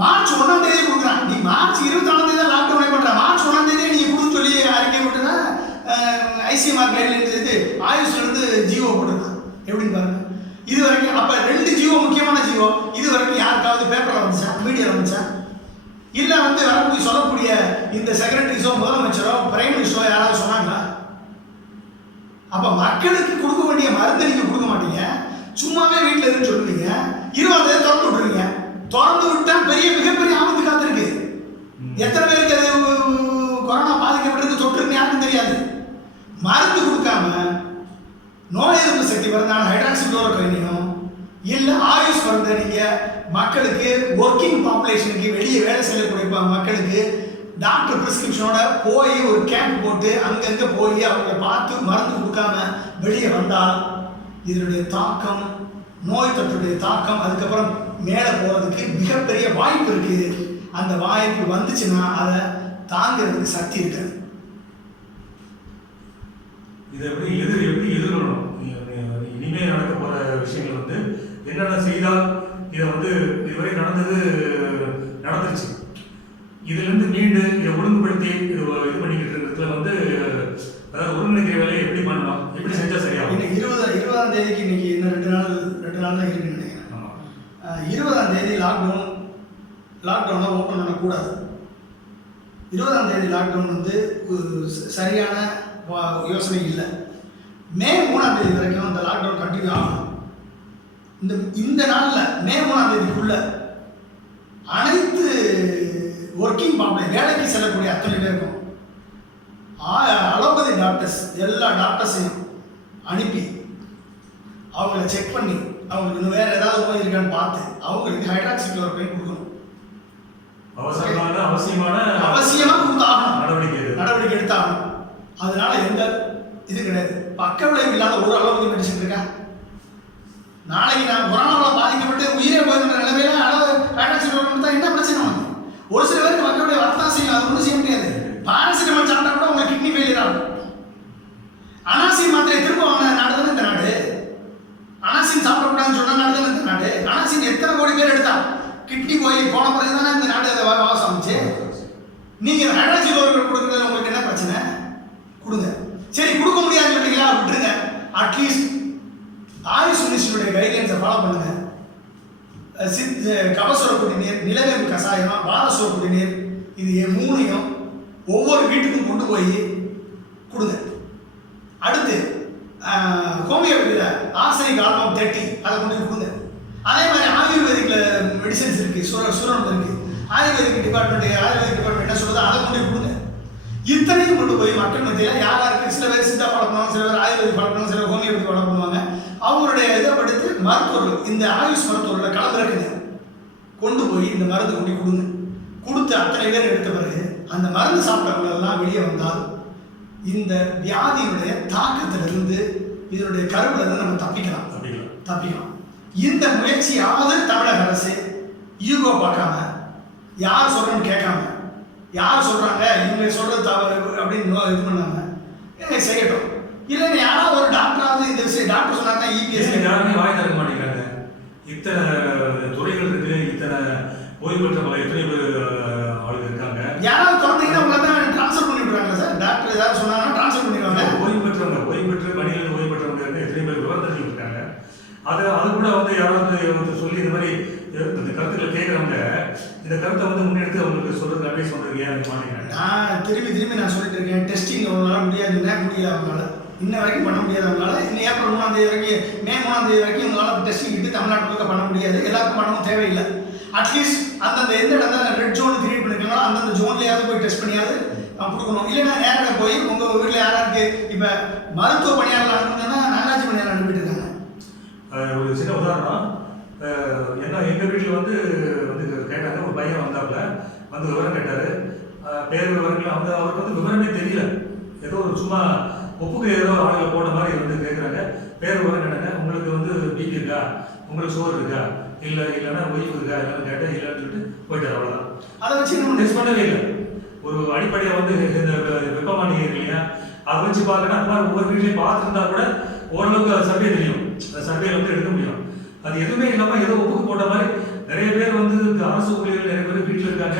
மார்ச் 1ஆம் தேதி கொடுக்குறான். நீ மார்ச் 24ஆம் தேதி தான் லாக்டவுனே பண்ணுற, மார்ச் 1ஆம் தேதி நீங்கள் கொடுன்னு சொல்லி அறிக்கை விட்டுனா ஐசிஎம்ஆர் கைட்லைன்ஸ் இது ஆயுஷ்லேருந்து ஜிஓ போட்டுருக்கான். எப்படின்னு பாருங்க. இது வரைக்கும் அப்போ 2 ஜீவோ முக்கியமான ஜீவோ இது வரைக்கும் யாருக்காவது பேப்பரில் வந்துச்சா, மீடியாவில் வந்துச்சா? இல்லை வரக்கூடிய சொல்லக்கூடிய இந்த செக்ரட்டரிஸோ முதலமைச்சரோ பிரைம் மினிஸ்டரோ யாராவது சொன்னாங்களா? அப்போ மக்களுக்கு கொடுக்க வேண்டிய மருந்து நீங்கள் கொடுக்க மாட்டீங்க, சும்மாவே வீட்டில் இருந்து சொல்லுவீங்க. 20 திறந்து விட்டுருவீங்க. திறந்து விட்டால் மிகப்பெரிய ஆபத்து காத்திருக்கு. எத்தனை பேருக்கு அது கொரோனா பாதிக்கப்பட்டிருக்கு, தொற்றுன்னு யாருக்கும் தெரியாது. மருந்து கொடுக்காம நோய் எதிர்ப்பு சக்தி மருந்தான ஹைட்ராக்சிக்ளோரோகுயினையும் இல்லை ஆயுஷ் மருந்தை நீங்கள் மக்களுக்கு ஒர்க்கிங் பாப்புலேஷனுக்கு வெளியே வேலை செய்யக்கூடிய மக்களுக்கு டாக்டர் பிரிஸ்கிரிப்ஷனோட போய் ஒரு கேம்ப் போட்டு அங்கங்கே போய் அவங்களை பார்த்து மருந்து கொடுக்காம வெளியே வந்தால் இதனுடைய தாக்கம், நோய் தொற்றுடைய தாக்கம் அதுக்கப்புறம் மேலே போகிறதுக்கு மிகப்பெரிய வாய்ப்பு இருக்குது. அந்த வாய்ப்பு வந்துச்சுன்னா அதை தாங்கிறதுக்கு சக்தி இருக்காது. இதை எப்படி எதிர்கொள்ளணும்? இனிமே நடக்க போற விஷயங்கள் என்னென்ன செய்தால் இதை இதுவரை நடந்துருச்சு, இதுல இருந்து மீண்டு இதை ஒழுங்குபடுத்தி இது பண்ணிக்கிட்டு இருக்கிறதுல அதாவது ஒருங்கிணைக்கிற வேலையை எப்படி பண்ணலாம், எப்படி செஞ்சா சரியாகும்? இன்னைக்கு 20ஆம் தேதிக்கு இன்னைக்கு இன்னும் 2 நாள் தான் இருக்குன்னு நினைக்கிறேன். 20ஆம் தேதி லாக்டவுனை ஓப்பன் பண்ணக்கூடாது. 20ஆம் தேதி லாக்டவுன் சரியான யோசனை இல்லை. மே 3ஆம் தேதி வரைக்கும் இந்த லாக்டவுன் கண்டினியூ ஆகணும். இந்த நாளில் மே 3ஆம் தேதிக்குள்ள அனைத்து ஒர்க்கிங் பாப்புலேஷன் வேலைக்கு செல்லக்கூடிய அத்தனை பேருக்கும் அலோபதி டாக்டர்ஸ் எல்லா டாக்டர்ஸையும் அனுப்பி அவங்கள செக் பண்ணி அவங்களுக்கு இன்னும் வேறு ஏதாவது நோய் இருக்கான்னு பார்த்து அவங்களுக்கு ஹைட்ராக்சிக்ளோரோகுயின் கொடுக்கணும். அவசியமாக கொடுத்தாகணும், நடவடிக்கை எடுத்தாகணும். அதனால எந்த இது கிடையாது, பக்க விளைவு இல்லாத ஒரு அளவுக்கு மெடிசன் இருக்கா? நாளைக்கு நான் கொரோனாவில் பாதிக்கப்பட்டு உயிரே போயிருந்த நிலைமையில அளவு ஹைட்ராக்சிக்ளோரோகுயின் தான் என்ன பிரச்சனை வந்து? ஒரு சில பேருக்கு பக்க விளைவு வரத்தான் செய்யும், அது ஒன்றும் செய்ய முடியாது. பாராசிட்டமால் சாப்பிட்டா கூட உங்களுக்கு கிட்னி ஃபெயிலியர் ஆகும். அனாசின் மாத்திரை திரும்ப வாங்கின நாடு தானே இந்த நாடு. அனாசின் சாப்பிடக்கூடாதுன்னு சொன்ன நாடு தானே இந்த நாடு. அனாசின் எத்தனை கோடி பேர் எடுத்தா கிட்னி போன பிறகு தானே இந்த நாடு அதை வாசம் அமைச்சு. நீங்கள் ஹைட்ராக்சிக்ளோரோகுயின் கொடுக்குறது உங்களுக்கு என்ன பிரச்சனை? கொடுங்க. சரி, கொடுக்க முடியாதுன்னு சொல்றீங்களா, விட்டுருங்க. அட்லீஸ்ட் ஆயுஷ் மினிஸ்டருடைய கைட்லைன்ஸை ஃபாலோ பண்ணுங்க. கபசுர குடிநீர், நிலவேம்பு கஷாயம், பாலசுர குடிநீர், இது 3ஐயும் ஒவ்வொரு வீட்டுக்கும் கொண்டு போய் கொடுங்க. அடுத்து ஹோமியோபதியில் ஆர்சனிக் ஆல்பம் 30 அதை கொண்டு போய் கொடுங்க. அதே மாதிரி ஆயுர்வேதிக்கில் மெடிசன்ஸ் இருக்குது, சுரம் இருக்குது. ஆயுர்வேதிக் டிபார்ட்மெண்ட் என்ன சொல்லுதோ அதை கொண்டு போய் கொடுங்க. இத்தனையும் கொண்டு போய் மக்கள் மத்தியில் யாருக்கு சில பேர் சித்தா ஃபாலோ பண்ணுவாங்க, சில பேர் ஆயுர்வேதிக் ஃபாலோ பண்ணுவாங்க, சில ஹோமியோபதி ஃபாலோ பண்ணுவாங்க. அவங்களுடைய இதை படுத்து மருத்துவர்கள், இந்த ஆயுஷ் மருத்துவர்களை கலந்துருக்குங்க, கொண்டு போய் இந்த மருந்து கொண்டு கொடுங்க. கொடுத்து அத்தனை பேர் எடுத்த பிறகு அந்த மருந்து சாப்பிட்டவங்களெல்லாம் வெளியே வந்தால் இந்த வியாதியினுடைய தாக்கத்திலிருந்து இதனுடைய கருவிலிருந்து நம்ம தப்பிக்கலாம். இந்த முயற்சியாவது தமிழக அரசு ஈகோ பார்க்காம, யார் சொல்றேன்னு கேட்காம, யார் சொல்றாங்க இவங்க சொல்றது தவறு அப்படின்னு இது பண்ணாம செய்யட்டும். இல்லைன்னு யாராவது ஒரு டாக்டராவது இந்த விஷயம் டாக்டர் சொன்னாங்க இபிஎஸ் யாருமே வாய் திறக்க மாட்டேங்கிறாங்க. இத்தனை துறைகள் இருக்கு, இத்தனை ஓய்வு பெற்ற பல எத்தனை பேர் ஆளுங்க இருக்காங்க. யாராவது திறந்தீங்கன்னா உங்களை தான் ட்ரான்ஸ்ஃபர் பண்ணி விடுறாங்க சார். டாக்டர் ஏதாவது சொன்னாங்கன்னா ட்ரான்ஸ்ஃபர் பண்ணிடுவாங்க. ஓய்வு பெற்ற பணிகள் ஓய்வு பெற்றவங்க எத்தனை பேர் விவரம் தெரிஞ்சுட்டு இருக்காங்க. அது கூட யாராவது சொல்லி இந்த மாதிரி இந்த கருத்துக்களை கேட்குறவங்க இந்த கருத்தை முன்னெடுத்து அவங்களுக்கு சொல்றது அட்வைஸ் பண்ணுறது ஏன் மாட்டேங்கிறாங்க? நான் திரும்பி நான் சொல்லிட்டு இருக்கேன். டெஸ்டிங் அவங்களால முடியாது அவங்களால இன்ன வரைக்கும் பண்ண முடியாது. அவங்களால இன்னும் ஏப்ரல் 3ஆம் தேதி வரைக்கும், மே 3ஆம் தேதி வரைக்கும் உங்களால் டெஸ்டிங் விட்டு தமிழ்நாட்டுக்கு பண்ண முடியாது. எல்லாருக்கும் பண்ணவும் தேவையில்லை. அட்லீஸ்ட் அந்தந்த எந்த இடத்துல ரெட் ஜோன் கிரியேட் பண்ணிருக்காங்களோ அந்தந்த ஜோன்லையாவது போய் டெஸ்ட் பண்ணியாவது கொடுக்கணும். இல்லைன்னா நேராக போய் உங்கள் வீட்டில் யாராருக்கு இப்போ மருத்துவ பணியாளர் அனுப்புனா நகராட்சி பணியாளர் அனுப்பிட்டு இருக்காங்க. ஒரு சின்ன உதாரணம், ஏன்னா எங்கள் வீட்டில் கேட்டாங்க, ஒரு பையன் வந்தாப்புல விவரம் கேட்டார். பேர் விவரங்கள் அவருக்கு விவரமே தெரியல. ஏதோ ஒரு சும்மா ஒப்புக்கு ஏதோ ஆளுகளை போட்ட மாதிரி கேட்குறாங்க. பேர் விவரம் கேட்டாங்க, உங்களுக்கு பிபி இருக்கா, உங்களுக்கு சுகர் இருக்கா, இல்லைன்னா ஒய்ஃப் இருக்கா இல்லைன்னு கேட்டால் இல்லைன்னு சொல்லிட்டு போயிட்டார். அவ்வளோதான். அதை வச்சு நம்ம டெஸ்ட் பண்ணவே இல்லை. ஒரு அடிப்படையாக இந்த வெப்பமானி இல்லையா, அதை வச்சு பார்க்கணும். அது மாதிரி ஒவ்வொரு வீட்லையும் பார்த்துருந்தா கூட ஓரளவுக்கு அது சர்வே தெரியும். அந்த சர்வே எடுக்க முடியும். அது எதுவுமே இல்லாமல் ஏதோ ஒப்புக்கு போட்ட மாதிரி நிறைய பேர் அரசு ஊழியர்கள் நிறைய பேர் வீட்டில் இருக்காங்க.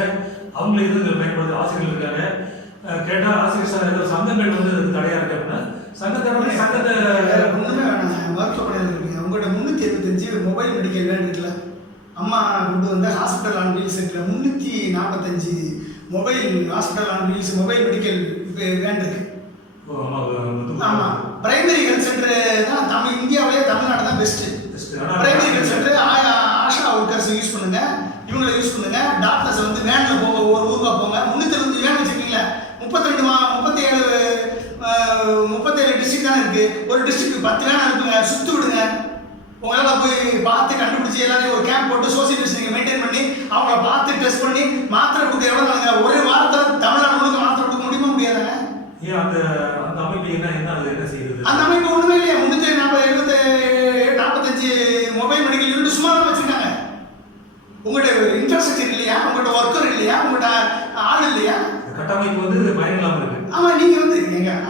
அவங்களே பயன்படுத்த ஆசிரியர்கள் இருக்காங்க. கேட்டால் ஆசிரியர் சங்கங்கள் தடையாக இருக்கு அப்படின்னா சங்கத்தை ஒன்றுமே வேணாம். மருத்துவ பணியாளர்கள் மொபைல் மெடிக்கல் வேன் இருக்குல்ல, அம்மா கொண்டு வந்த ஹாஸ்பிட்டல் ஆன் வீல்ஸ் இருக்குல்ல, 345 mobile hospital on wheels mobile medical van இருக்கு. ஆமாம், பிரைமரி ஹெல்த் சென்டர் தான் இந்தியாவிலேயே தமிழ்நாடு தான் best. Primary health centre Asha workers use பண்ணுங்க, இவங்களை யூஸ் பண்ணுங்க. டாக்டர்ஸ் வந்து வேனில் போங்க, ஒரு ஊருக்கா போங்க. 325 வேன் வச்சுருக்கீங்களா, 37 டிஸ்ட்ரிக்ட் தானே இருக்குது. ஒரு டிஸ்ட்ரிக்ட் 10 வேன் அனுப்புங்க, சுற்று விடுங்க. உங்களால் போய் பார்த்து கண்டுபிடிச்சி எல்லாரையும் ஒரு கேம்ப் போட்டு சோசியல் டிஸ்டன்சிங் மெயின்டைன் பண்ணி அவங்கள பார்த்து டெஸ்ட் பண்ணி மாத்திரை கொடுக்க எவ்வளோ நாளுங்க? ஒரு வாரத்தில் தமிழ்நாடு முழுக்க மாத்திரை கொடுக்க முடியுமா முடியாதாங்க? அந்த அமைப்பு என்ன செய்யுது? அந்த அமைப்பு ஒன்றுமே இல்லையா. 345 மொபைல் மெடிக்கல் யூனிட் சும்மா தான் வச்சுருக்காங்க. உங்கள்கிட்ட இன்ஃப்ராஸ்ட்ரக்சர் இல்லையா, உங்கள்கிட்ட ஒர்க்கர் இல்லையா, உங்கள்கிட்ட ஆள் இல்லையா? கட்டமைப்பு வந்து பயனில்லாமல் இருக்கு. ஆமாம், நீங்கள் வந்து எங்கள்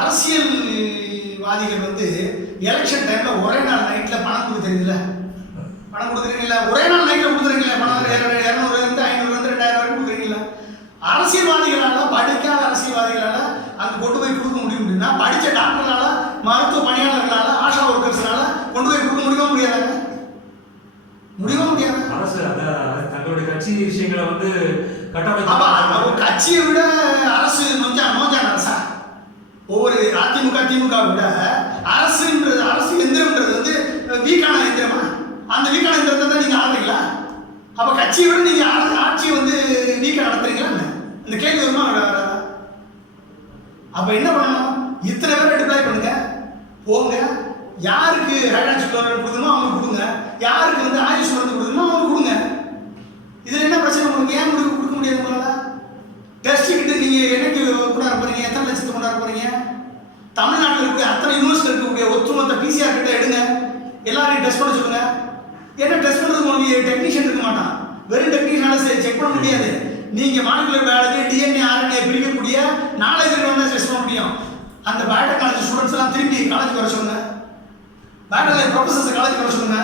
அரசியல்வாதிகள் வந்து எலெக்ஷன் டைமில் ஒரே நாள் நைட்டில் பணம் கொடுக்குறீங்களா, பணம் கொடுக்குறீங்களா, ஒரே நாள் நைட்டில் கொடுக்குறீங்களா பணம், 200 500 2000 வரைக்கும் கொடுக்குறீங்களா? அரசியல்வாதிகளால், படிக்காத அரசியல்வாதிகளால் அங்கே கொண்டு போய் கொடுக்க முடியும் அப்படின்னா, படித்த டாக்டர்களால், மருத்துவ பணியாளர்களால், ஆஷா ஒர்க்கர்ஸ்னால கொண்டு போய் கொடுக்க முடியுமா முடியாதாங்க? முடியுமா முடியாது? அரசு தங்களுடைய கட்சி விஷயங்களை வந்து கட்சியை விட அரசு நோஞ்சான அரசா? ஒவ்வொரு அதிமுக திமுக விட அரசு எந்திரம்ன்றது வந்து வீக்கான எந்திரமா? அந்த வீக்கான எந்திரத்தை தான் நீங்க ஆடுறீங்களா? அப்ப கட்சியை விட நீங்க ஆட்சியை வந்து வீக்கா நடத்துறீங்களா? இந்த கேள்வி வருமா? அப்ப என்ன பண்ணணும்? இத்தனை பேரை டிப்ளாய் பண்ணுங்க, போங்க. யாருக்கு ஹைட்ராக்சி குளோரைடு கொடுக்கணுமோ அவங்க கொடுங்க, யாருக்கு வந்து ஆயுஷ் மருந்து கொடுக்கணுமோ அவங்க கொடுங்க. இதில் என்ன பிரச்சனை உங்களுக்கு? ஏன் முடிவு கொடுக்க முடியாது உங்களால்? டெஸ்ட்டுக்கிட்டு நீங்கள் என்னைக்கு கொண்டாட போகிறீங்க? எத்தனை லட்சத்தை கொண்டாட போகிறீங்க? தமிழ்நாட்டில் இருக்கக்கூடிய அத்தனை யூனிவர்சிட்டி இருக்கக்கூடிய ஒத்துமொத்த பிசிஆர் கிட்ட எடுங்க, எல்லாரையும் டெஸ்ட் பண்ண சொல்லுங்க. ஏன்னா டெஸ்ட் பண்ணுறது உங்களுக்கு டெக்னீஷியன் இருக்க மாட்டான், வெறும் டெக்னீஷியனால செக் பண்ண முடியாது. நீங்கள் மாலிகுலர் பயாலஜி, டிஎன்ஏ, ஆர்என்ஏ பிரிக்கக்கூடிய நாலேஜ் இருக்கணும் டெஸ்ட் பண்ண முடியும். அந்த பயோடெக்னாலஜி ஸ்டூடெண்ட்ஸ் எல்லாம் திருப்பி காலேஜ் வர சொல்லுங்க, பயோடெக்னாலஜி ப்ரொஃபஸர்ஸ் காலேஜ் வர சொல்லுங்க.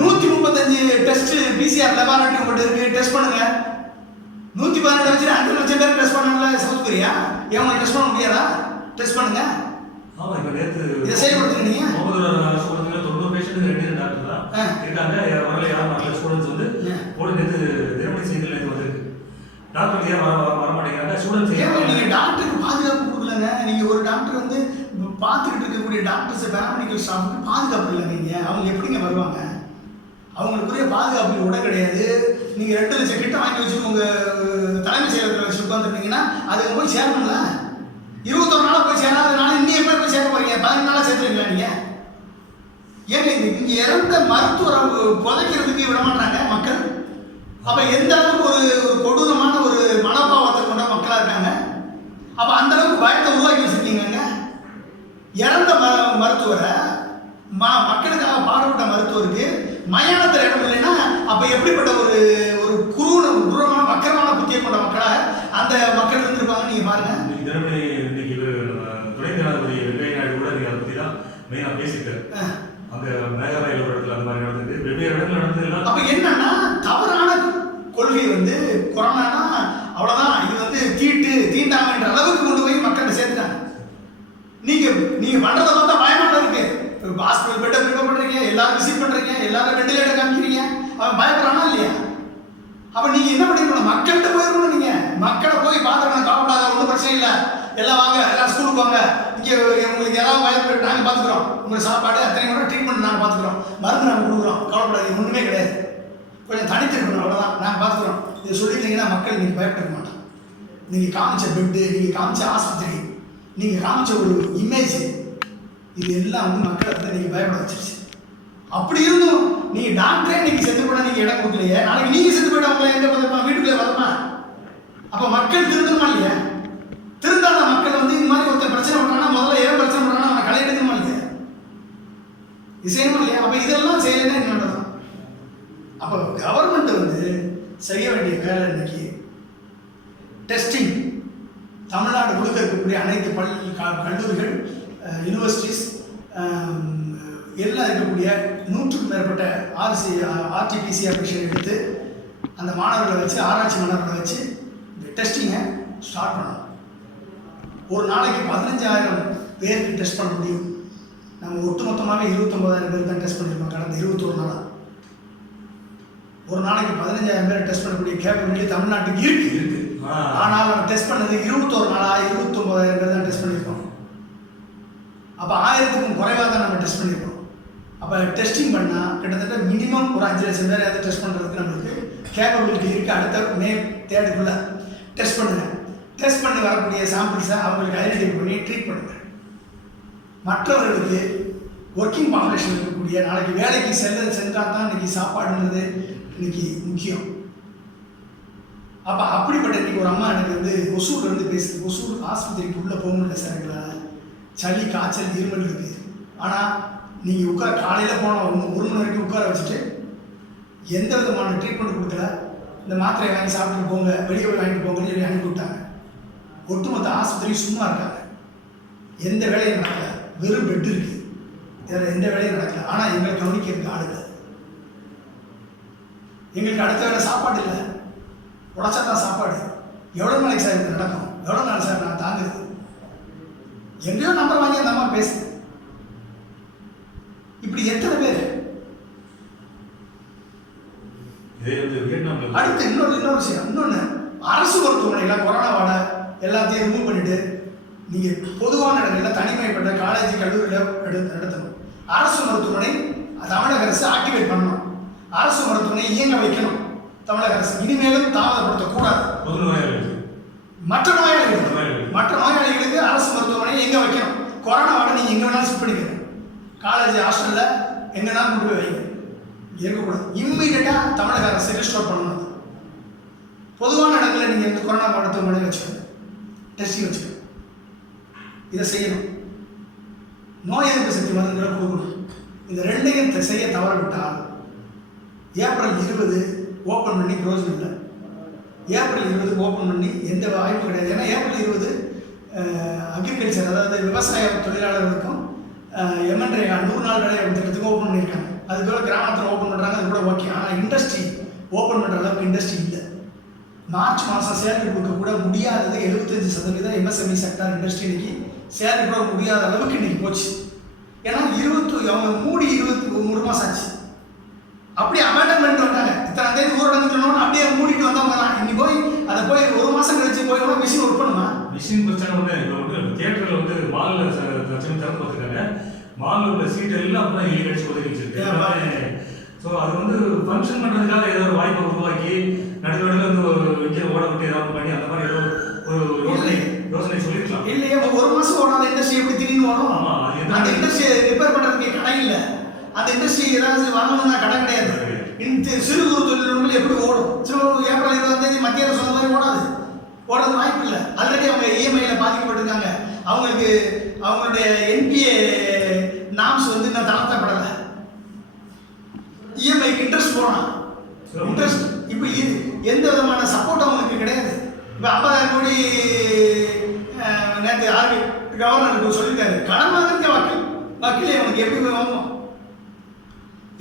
135 டெஸ்ட் பிசிஆர் லெபார்டரி உங்கள்கிட்ட இருக்கு, டெஸ்ட் பண்ணுங்க. 112 வச்சு 5 லட்சம் பேர் டெஸ்ட் பண்ணல சவுத் கொரியா, ஏன் டெஸ்ட் பண்ண முடியாதா? டெஸ்ட் பண்ணுங்க. ஆமா, இப்ப நேத்து இதை செயல்படுத்துங்க. நீங்க 90 பேஷண்ட் 2 டாக்டர் தான் இருக்காங்க. வரல, யாரும் வரல. ஸ்டூடெண்ட்ஸ் வந்து போட நேத்து தினமணி செய்தியில் நேற்று வந்திருக்கு. டாக்டர் ஏன் வர மாட்டேங்கிறாங்க? ஸ்டூடெண்ட்ஸ் ஏன் நீங்க டாக்டருக்கு பாதுகாப்பு கொடுக்கலங்க? நீங்க ஒரு டாக்டர் வந்து பார்த்துக்கிட்டு இருக்கக்கூடிய டாக்டர்ஸ், பேராமெடிக்கல் ஸ்டாஃப்க்கு பாதுகாப்பு இல்லை. நீங்கள் அவங்க எப்படிங்க வருவாங்க? அவங்களுக்குரிய பாதுகாப்பு விட கிடையாது. நீங்கள் 2 லட்சம் கிட்ட வாங்கி வச்சுட்டு உங்கள் தலைமை செயலகத்தில் வச்சு உட்காந்துருந்தீங்கன்னா அதுக்கு போய் சேரணும்ல. 21 நாளாக போய் சேராதனால இன்னும் எப்போ போய் சேர போறீங்க? 14 நாளாக சேர்த்துருக்கீங்களா நீங்கள்? ஏங்க இங்கே இறந்த மருத்துவரை புதைக்கிறதுக்கு விட மாட்டாங்க மக்கள். அப்போ எந்த அளவுக்கு ஒரு கொடூரமான ஒரு மனோபாவத்தை கொண்ட மக்களாக இருக்காங்க. அப்போ அந்த அளவுக்கு பயத்தை உருவாக்கி வச்சுருக்கீங்க. இறந்த மருத்துவரை மக்களுக்காக பாடுபட்ட மருத்துவருக்கு மயானத்தில் இடம் இல்லைன்னா அப்போ எப்படிப்பட்ட ஒரு குரூரமான வக்கரமான புத்தியை கொண்ட மக்களாக அந்த மக்கள் இருந்திருப்பாங்க. நீங்கள் பாருங்க. இன்னைக்கு துணை ஜனாதிபதி வெங்கையா நாயுடு கூட நீங்கள் அதை பற்றி தான் மெயினாக பேசியிருக்காரு. அங்கே மேகாலயில் ஒரு இடத்துல அந்த மாதிரி நடந்தது, வெவ்வேறு இடத்துல நடந்ததுலாம். அப்போ என்னன்னா தவறான கொள்கை வந்து கொரோனானா அவ்வளோதான், இது வந்து தீண்டாமைன்ற அளவுக்கு கொண்டு போய் மக்கள்கிட்ட சேர்த்துட்டாங்க. நீங்கள் பண்ணுறதை பார்த்தா பயமாக இருக்கு. ஹாஸ்பிட்டல் பெட்டை ப்ரிப்பேர் பண்ணுறீங்க, எல்லாரும் விசிட் பண்ணுறீங்க, எல்லாரும் வெண்டிலேட்டர் காமிக்கிறீங்க, அவன் பயப்படுறானா இல்லையா? அப்போ நீங்கள் என்ன பண்ணிருக்கணும்? மக்கள்கிட்ட போயிருக்கணும். நீங்கள் மக்களை போய் பார்த்துக்கணும். கவலைப்படாத, ஒன்றும் பிரச்சனை இல்லை, எல்லாம் வாங்க, எல்லாம் ஸ்கூலுக்கு வாங்க, இங்கே உங்களுக்கு ஏதாவது பயப்பட்டு நாங்கள் பார்த்துக்குறோம், உங்களுக்கு சாப்பாடு அத்தனை கூட ட்ரீட்மெண்ட் நாங்கள் பார்த்துக்குறோம், மருந்து நாங்கள் கொடுக்குறோம், கவலைப்படாது, ஒன்றுமே கிடையாது, கொஞ்சம் தனித்து இருக்கணும், அவ்வளோதான், நாங்கள் பார்த்துக்குறோம். இது சொல்லியிருந்தீங்கன்னா மக்கள் நீங்கள் பயப்பட மாட்டோம். நீங்கள் காமிச்ச பெட்டு, நீங்கள் காமிச்ச ஆஸ்பத்திரி, நீங்கள் காமிச்ச ஒரு இமேஜ், இது எல்லாம் வந்து மக்களை வந்து நீங்கள் பயப்பட வச்சிருச்சு. அப்படி இருந்தும் நீங்கள் டாக்டரே இன்னைக்கு செத்து போட நீங்கள் இடம் கொடுக்கலையே, நாளைக்கு நீங்கள் செத்து போயிட்டு அவங்கள எங்கே பார்த்துப்பா? வீட்டுக்குள்ளே வரமா? அப்போ மக்கள் திருந்தணுமா இல்லையா? திருந்தாத மக்கள் வந்து இந்த மாதிரி ஒருத்தர் பிரச்சனை பண்ணுறாங்கன்னா முதல்ல ஏன் பிரச்சனை பண்ணுறாங்கன்னா அவனை களை எடுக்கணுமா இல்லையா? இது செய்யணுமா இல்லையா? அப்போ இதெல்லாம் செய்யலைன்னா என்ன பண்ணுறது? அப்போ கவர்மெண்ட் வந்து செய்ய வேண்டிய வேலை இன்னைக்கு டெஸ்டிங். தமிழ்நாடு முழுக்க இருக்கக்கூடிய அனைத்து பள்ளி கல்லூரிகள், யூனிவர்சிட்டிஸ் எல்லாம் இருக்கக்கூடிய 100க்கும் மேற்பட்ட ஆர்டிபிசிஆர் மிஷின் எடுத்து அந்த மாணவர்களை வச்சு, ஆராய்ச்சி மாணவர்களை வச்சு இந்த டெஸ்டிங்கை ஸ்டார்ட் பண்ணணும். ஒரு நாளைக்கு 15,000 பேருக்கு டெஸ்ட் பண்ண முடியும். நம்ம ஒட்டுமொத்தமாக 29,000 பேர் தான் டெஸ்ட் பண்ணியிருக்கோம் கடந்த 21 நாளாக. ஒரு நாளைக்கு 15,000 பேர் டெஸ்ட் பண்ணக்கூடிய கேப்பபிலிட்டி தமிழ்நாட்டுக்கு இருக்கு. ஆனால் நம்ம டெஸ்ட் பண்ணது 21 நாளாக 29,000 பேர் தான் டெஸ்ட் பண்ணியிருக்கோம். அப்போ 1000க்கும் குறைவாக தான் நம்ம டெஸ்ட் பண்ணியிருக்கோம். அப்போ டெஸ்டிங் பண்ணால் கிட்டத்தட்ட மினிமம் ஒரு 5 லட்சம் பேர் அதை டெஸ்ட் பண்ணுறதுக்கு நம்மளுக்கு கேப்பபிலிட்டி இருக்குது. அடுத்த மே 3 டெஸ்ட் பண்ணுங்கள். டெஸ்ட் பண்ணி வரக்கூடிய சாம்பிள்ஸை அவங்களுக்கு ஐடென்டிஃபை பண்ணி ட்ரீட் பண்ணுங்கள். மற்றவர்களுக்கு ஒர்க்கிங் பாப்புலேஷன் இருக்கக்கூடிய நாளைக்கு வேலைக்கு சென்றால் தான் இன்றைக்கி சாப்பாடுன்றது இன்றைக்கி முக்கியம். அப்போ அப்படிப்பட்ட இன்றைக்கி ஒரு அம்மா எனக்கு வந்து ஒசூர்லேருந்து பேசுது. ஒசூர் ஆஸ்பத்திரிக்கு உள்ளே போக முடியல சார், எங்களால் சளி காய்ச்சல் இருமல் இருக்குது. ஆனால் நீங்கள் காலையில் போனால் 1 மணி வரைக்கும் உட்கார வச்சுட்டு எந்த விதமான ட்ரீட்மெண்ட் கொடுக்கல. இந்த மாத்திரையை வாங்கி சாப்பிட்டு போங்க, வெளியே போய் வாங்கிட்டு போங்கன்னு சொல்லி அனுப்பி விட்டாங்க. ஒட்டுமொத்த ஆஸ்பத்திரி சும்மா இருக்காங்க, எந்த வேலையும் நடக்கல, வெறும் பெட் இருக்குது, வேறு எந்த வேலையும் நடக்கல. ஆனால் எங்களை கவனிக்கிறதுக்கு ஆளுங்க. எங்களுக்கு அடுத்த வேலை சாப்பாடு இல்லை, உடச்சா தான் சாப்பாடு. எவ்வளோ நாளைக்கு சார் இது நடக்கும்? எவ்வளோ நாள் சார் நான் தாங்குறது? எங்கேயோ நம்பர் வாங்கி அந்த அம்மா பேசு. இப்படி எத்தனை பேர்? அடுத்து இன்னொரு விஷயம், இன்னொன்று அரசு மருத்துவமனையில் கொரோனா வார்டை எல்லாத்தையும் ரிமூவ் பண்ணிட்டு நீங்கள் பொதுவான இடங்களில் தனிமைப்பட்ட காலேஜ் கல்லூரியில் நடத்தணும். அரசு மருத்துவமனை தமிழக அரசு ஆக்டிவேட் பண்ணணும். அரசு மருத்துவமனை இயங்க வைக்கணும் தமிழக அரசு. இனிமேலும் தாமதப்படுத்தக்கூடாது. மற்ற நோயாளிகளுக்கு அரசு மருத்துவமனை எங்கே வைக்கணும். கொரோனா வார்டை நீங்கள் எங்கே வேணாலும் ஷிஃப்ட் பண்ணிக்கணும். காலேஜ் ஹாஸ்டலில் எங்கேனாலும் கொண்டு போய் வைங்க, இருக்கக்கூடாது. இம்மீடியட்டாக தமிழக அரசு ரிஸ்டோர் பண்ணணும். பொதுவான இடங்களில் நீங்கள் இந்த கொரோனா மருத்துவமனை வச்சுக்கணும், டெஸ்டிங் வச்சுக்கணும். இதை செய்யணும். நோய் எதிர்ப்பு சக்தி மருந்துகளை கொடுக்கணும். இந்த ரெண்டையும் செய்ய தவறவிட்டால் ஏப்ரல் 20 ஓப்பன் பண்ணி ப்ரோஜனம் இல்லை. ஏப்ரல் 20 ஓப்பன் பண்ணி எந்த வாய்ப்பும் கிடையாது. ஏன்னா ஏப்ரல் 20 அக்ரிகல்ச்சர், அதாவது விவசாய தொழிலாளர்களுக்கும் எம்என்ரேகா 100 நாள் வேலை திட்டத்துக்கு ஓப்பன் பண்ணியிருக்காங்க. அதுக்குள்ள கிராமத்தில் ஓப்பன் பண்ணுறாங்க, அது கூட ஓகே. ஆனால் இண்டஸ்ட்ரி ஓப்பன் பண்ணுற அளவுக்கு இண்டஸ்ட்ரி இல்லை. மார்ச் மாதம் சேலரி கொடுக்க கூட முடியாதது 75% எம்எஸ்எம்இ செக்டார் இண்டஸ்ட்ரி இன்னைக்கு சேலரி கூட முடியாத அளவுக்கு இன்னைக்கு போச்சு. ஏன்னா அவங்க மூடி 23 மாதம் ஆச்சு. அப்படியே அமெண்ட்மெண்ட் வந்தாங்க. இத்தனை தேதி ஊரடங்கு சொன்னோன்னு அப்படியே மூடிட்டு வந்தவங்க தான். இன்னைக்கு போய் அதை போய் 1 மாதம் கழிச்சு போய் கூட மிஷின் ஒர்க் பண்ணுமா? மிஷின் பிரச்சனை ஒன்று. இப்போ வந்து தியேட்டரில் வந்து மாலில் பிரச்சனை திறந்து பார்த்துருக்காங்க. மாலில் உள்ள சீட் எல்லாம் அப்புறம் எலி கழிச்சு ஒதுக்கி வச்சிருக்கு. ஸோ அது வந்து ஃபங்க்ஷன் பண்ணுறதுக்காக ஏதோ ஒரு வாய்ப்பை உருவாக்கி நடுவில் வந்து இங்கே ஓட விட்டு ஏதாவது பண்ணி அந்த மாதிரி ஏதோ ஒரு யோசனை சொல்லியிருக்கலாம். இல்லையே 1 மாதம் ஓடாத இண்டஸ்ட்ரி எப்படி திடீர்னு வரும்? அந்த இண்டஸ்ட்ரியை ரிப்பேர் பண்ணுறதுக்கு கடை இல்லை. அந்த இண்டஸ்ட்ரி ஏதாவது வாங்கணும்னா கடை கிடையாது. இந்த சிறு குறு தொழில்நுட்பங்கள் எப்படி ஓடும்? ஏப்ரல் 20 மத்திய அரசு சொன்ன மாதிரி ஓடுறது வாய்ப்பு இல்லை. ஆல்ரெடி அவங்க இஎம்ஐயில் பாதிக்கப்பட்டிருக்காங்க. அவங்களுக்கு அவங்களுடைய என்பிஏ நாம்ஸ் வந்து இன்னும் தளர்த்தப்படலை. இஎம்ஐக்கு இன்ட்ரெஸ்ட் போடலாம். இன்ட்ரெஸ்ட் இப்போ எந்த விதமான சப்போர்ட் அவங்களுக்கு கிடையாது. இப்போ 50,000 கோடி நேற்று கவர்னருக்கு சொல்லியிருக்காரு. கடன் வாங்கிருக்க வக்கீலே அவனுக்கு எப்படி போய் வாங்குவோம்?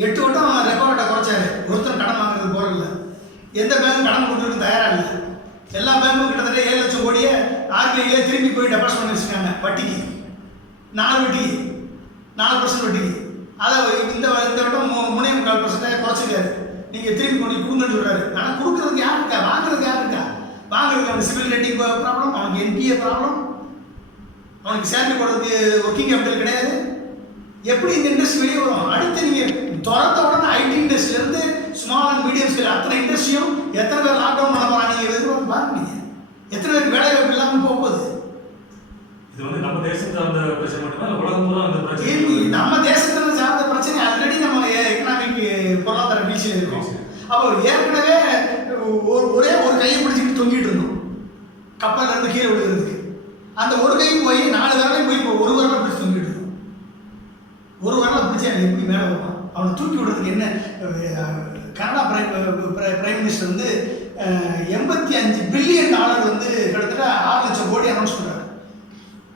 8 வட்டம் ரெக்கார்டை குறைச்சாரு. ஒருத்தர் கடன் வாங்குறது போகிறதில்ல. எந்த பேங்கும் கடன் கொடுக்குறதுக்கு தயாராக இல்லை. எல்லா பேங்கும் கிட்டத்தட்ட 7 லட்சம் கோடியை ஆர்பிஐலே திரும்பி போய் டெபாசிட் பண்ணி வச்சுருக்காங்க. வட்டிக்கு 4% வட்டிக்கு. அதை இந்த வட்டம் 3.4% குறைச்சிருக்காரு. நீங்கள் திரும்பி கொண்டு கொடுங்கன்னு சொல்கிறாரு. ஆனால் கொடுக்குறதுக்கு யார் இருக்கா? வாங்குறதுக்கு யார் இருக்கா? வாங்குறதுக்கு அவனுக்கு சிவில் ரேட்டிங் ப்ராப்ளம், அவனுக்கு என்பிஏ ப்ராப்ளம், அவனுக்கு சேலரி போடுறதுக்கு ஒர்க்கிங் கேபிட்டல் கிடையாது. எப்படி இந்த இண்டஸ்ட்ரி வெளியே வரும்? அடுத்து நீங்கள் திறந்த உடனே ஐடி இண்டஸ்ட்ரியிலேருந்து ஸ்மால் அண்ட் மீடியம் ஸ்கேல் அத்தனை இண்டஸ்ட்ரியும் எத்தனை பேர் லாக்டவுன் பண்ண போகிறாங்க? நீங்கள் எதிர்பார்த்து பாருங்க. நீங்கள் எத்தனை பேருக்கு வேலை வாய்ப்பு இல்லாமல் போகுது? இது வந்து நம்ம தேசத்தை சார்ந்த பிரச்சனை மட்டும்தான் இல்லை, உலகம் பூரா அந்த பிரச்சனை. நம்ம தேசத்தில் சார்ந்த பிரச்சனை. ஆல்ரெடி நம்ம எக்கனாமிக் பொருளாதார வீழ்ச்சியில் இருக்கோம். அப்போ ஏற்கனவே ஒரே ஒரு கையை பிடிச்சிட்டு தொங்கிட்டு இருந்தோம் கப்பல்ல இருந்து கீழே விழுகிறதுக்கு. அந்த ஒரு கை போய் 4 விரலையும் போய் இப்போ ஒரு விரலை பிடிச்சி தொங்கிட்டு இருக்கோம். ஒரு விரலை பிடிச்சி அவன் எப்படி மேலே வருவான்? அவனை தூக்கி விடுறதுக்கு என்ன? கனடா பிரைம் மினிஸ்டர் வந்து $85 பில்லியன் வந்து கிட்டத்தட்ட 6 லட்சம் கோடி அனௌன்ஸ் பண்ணுறாரு.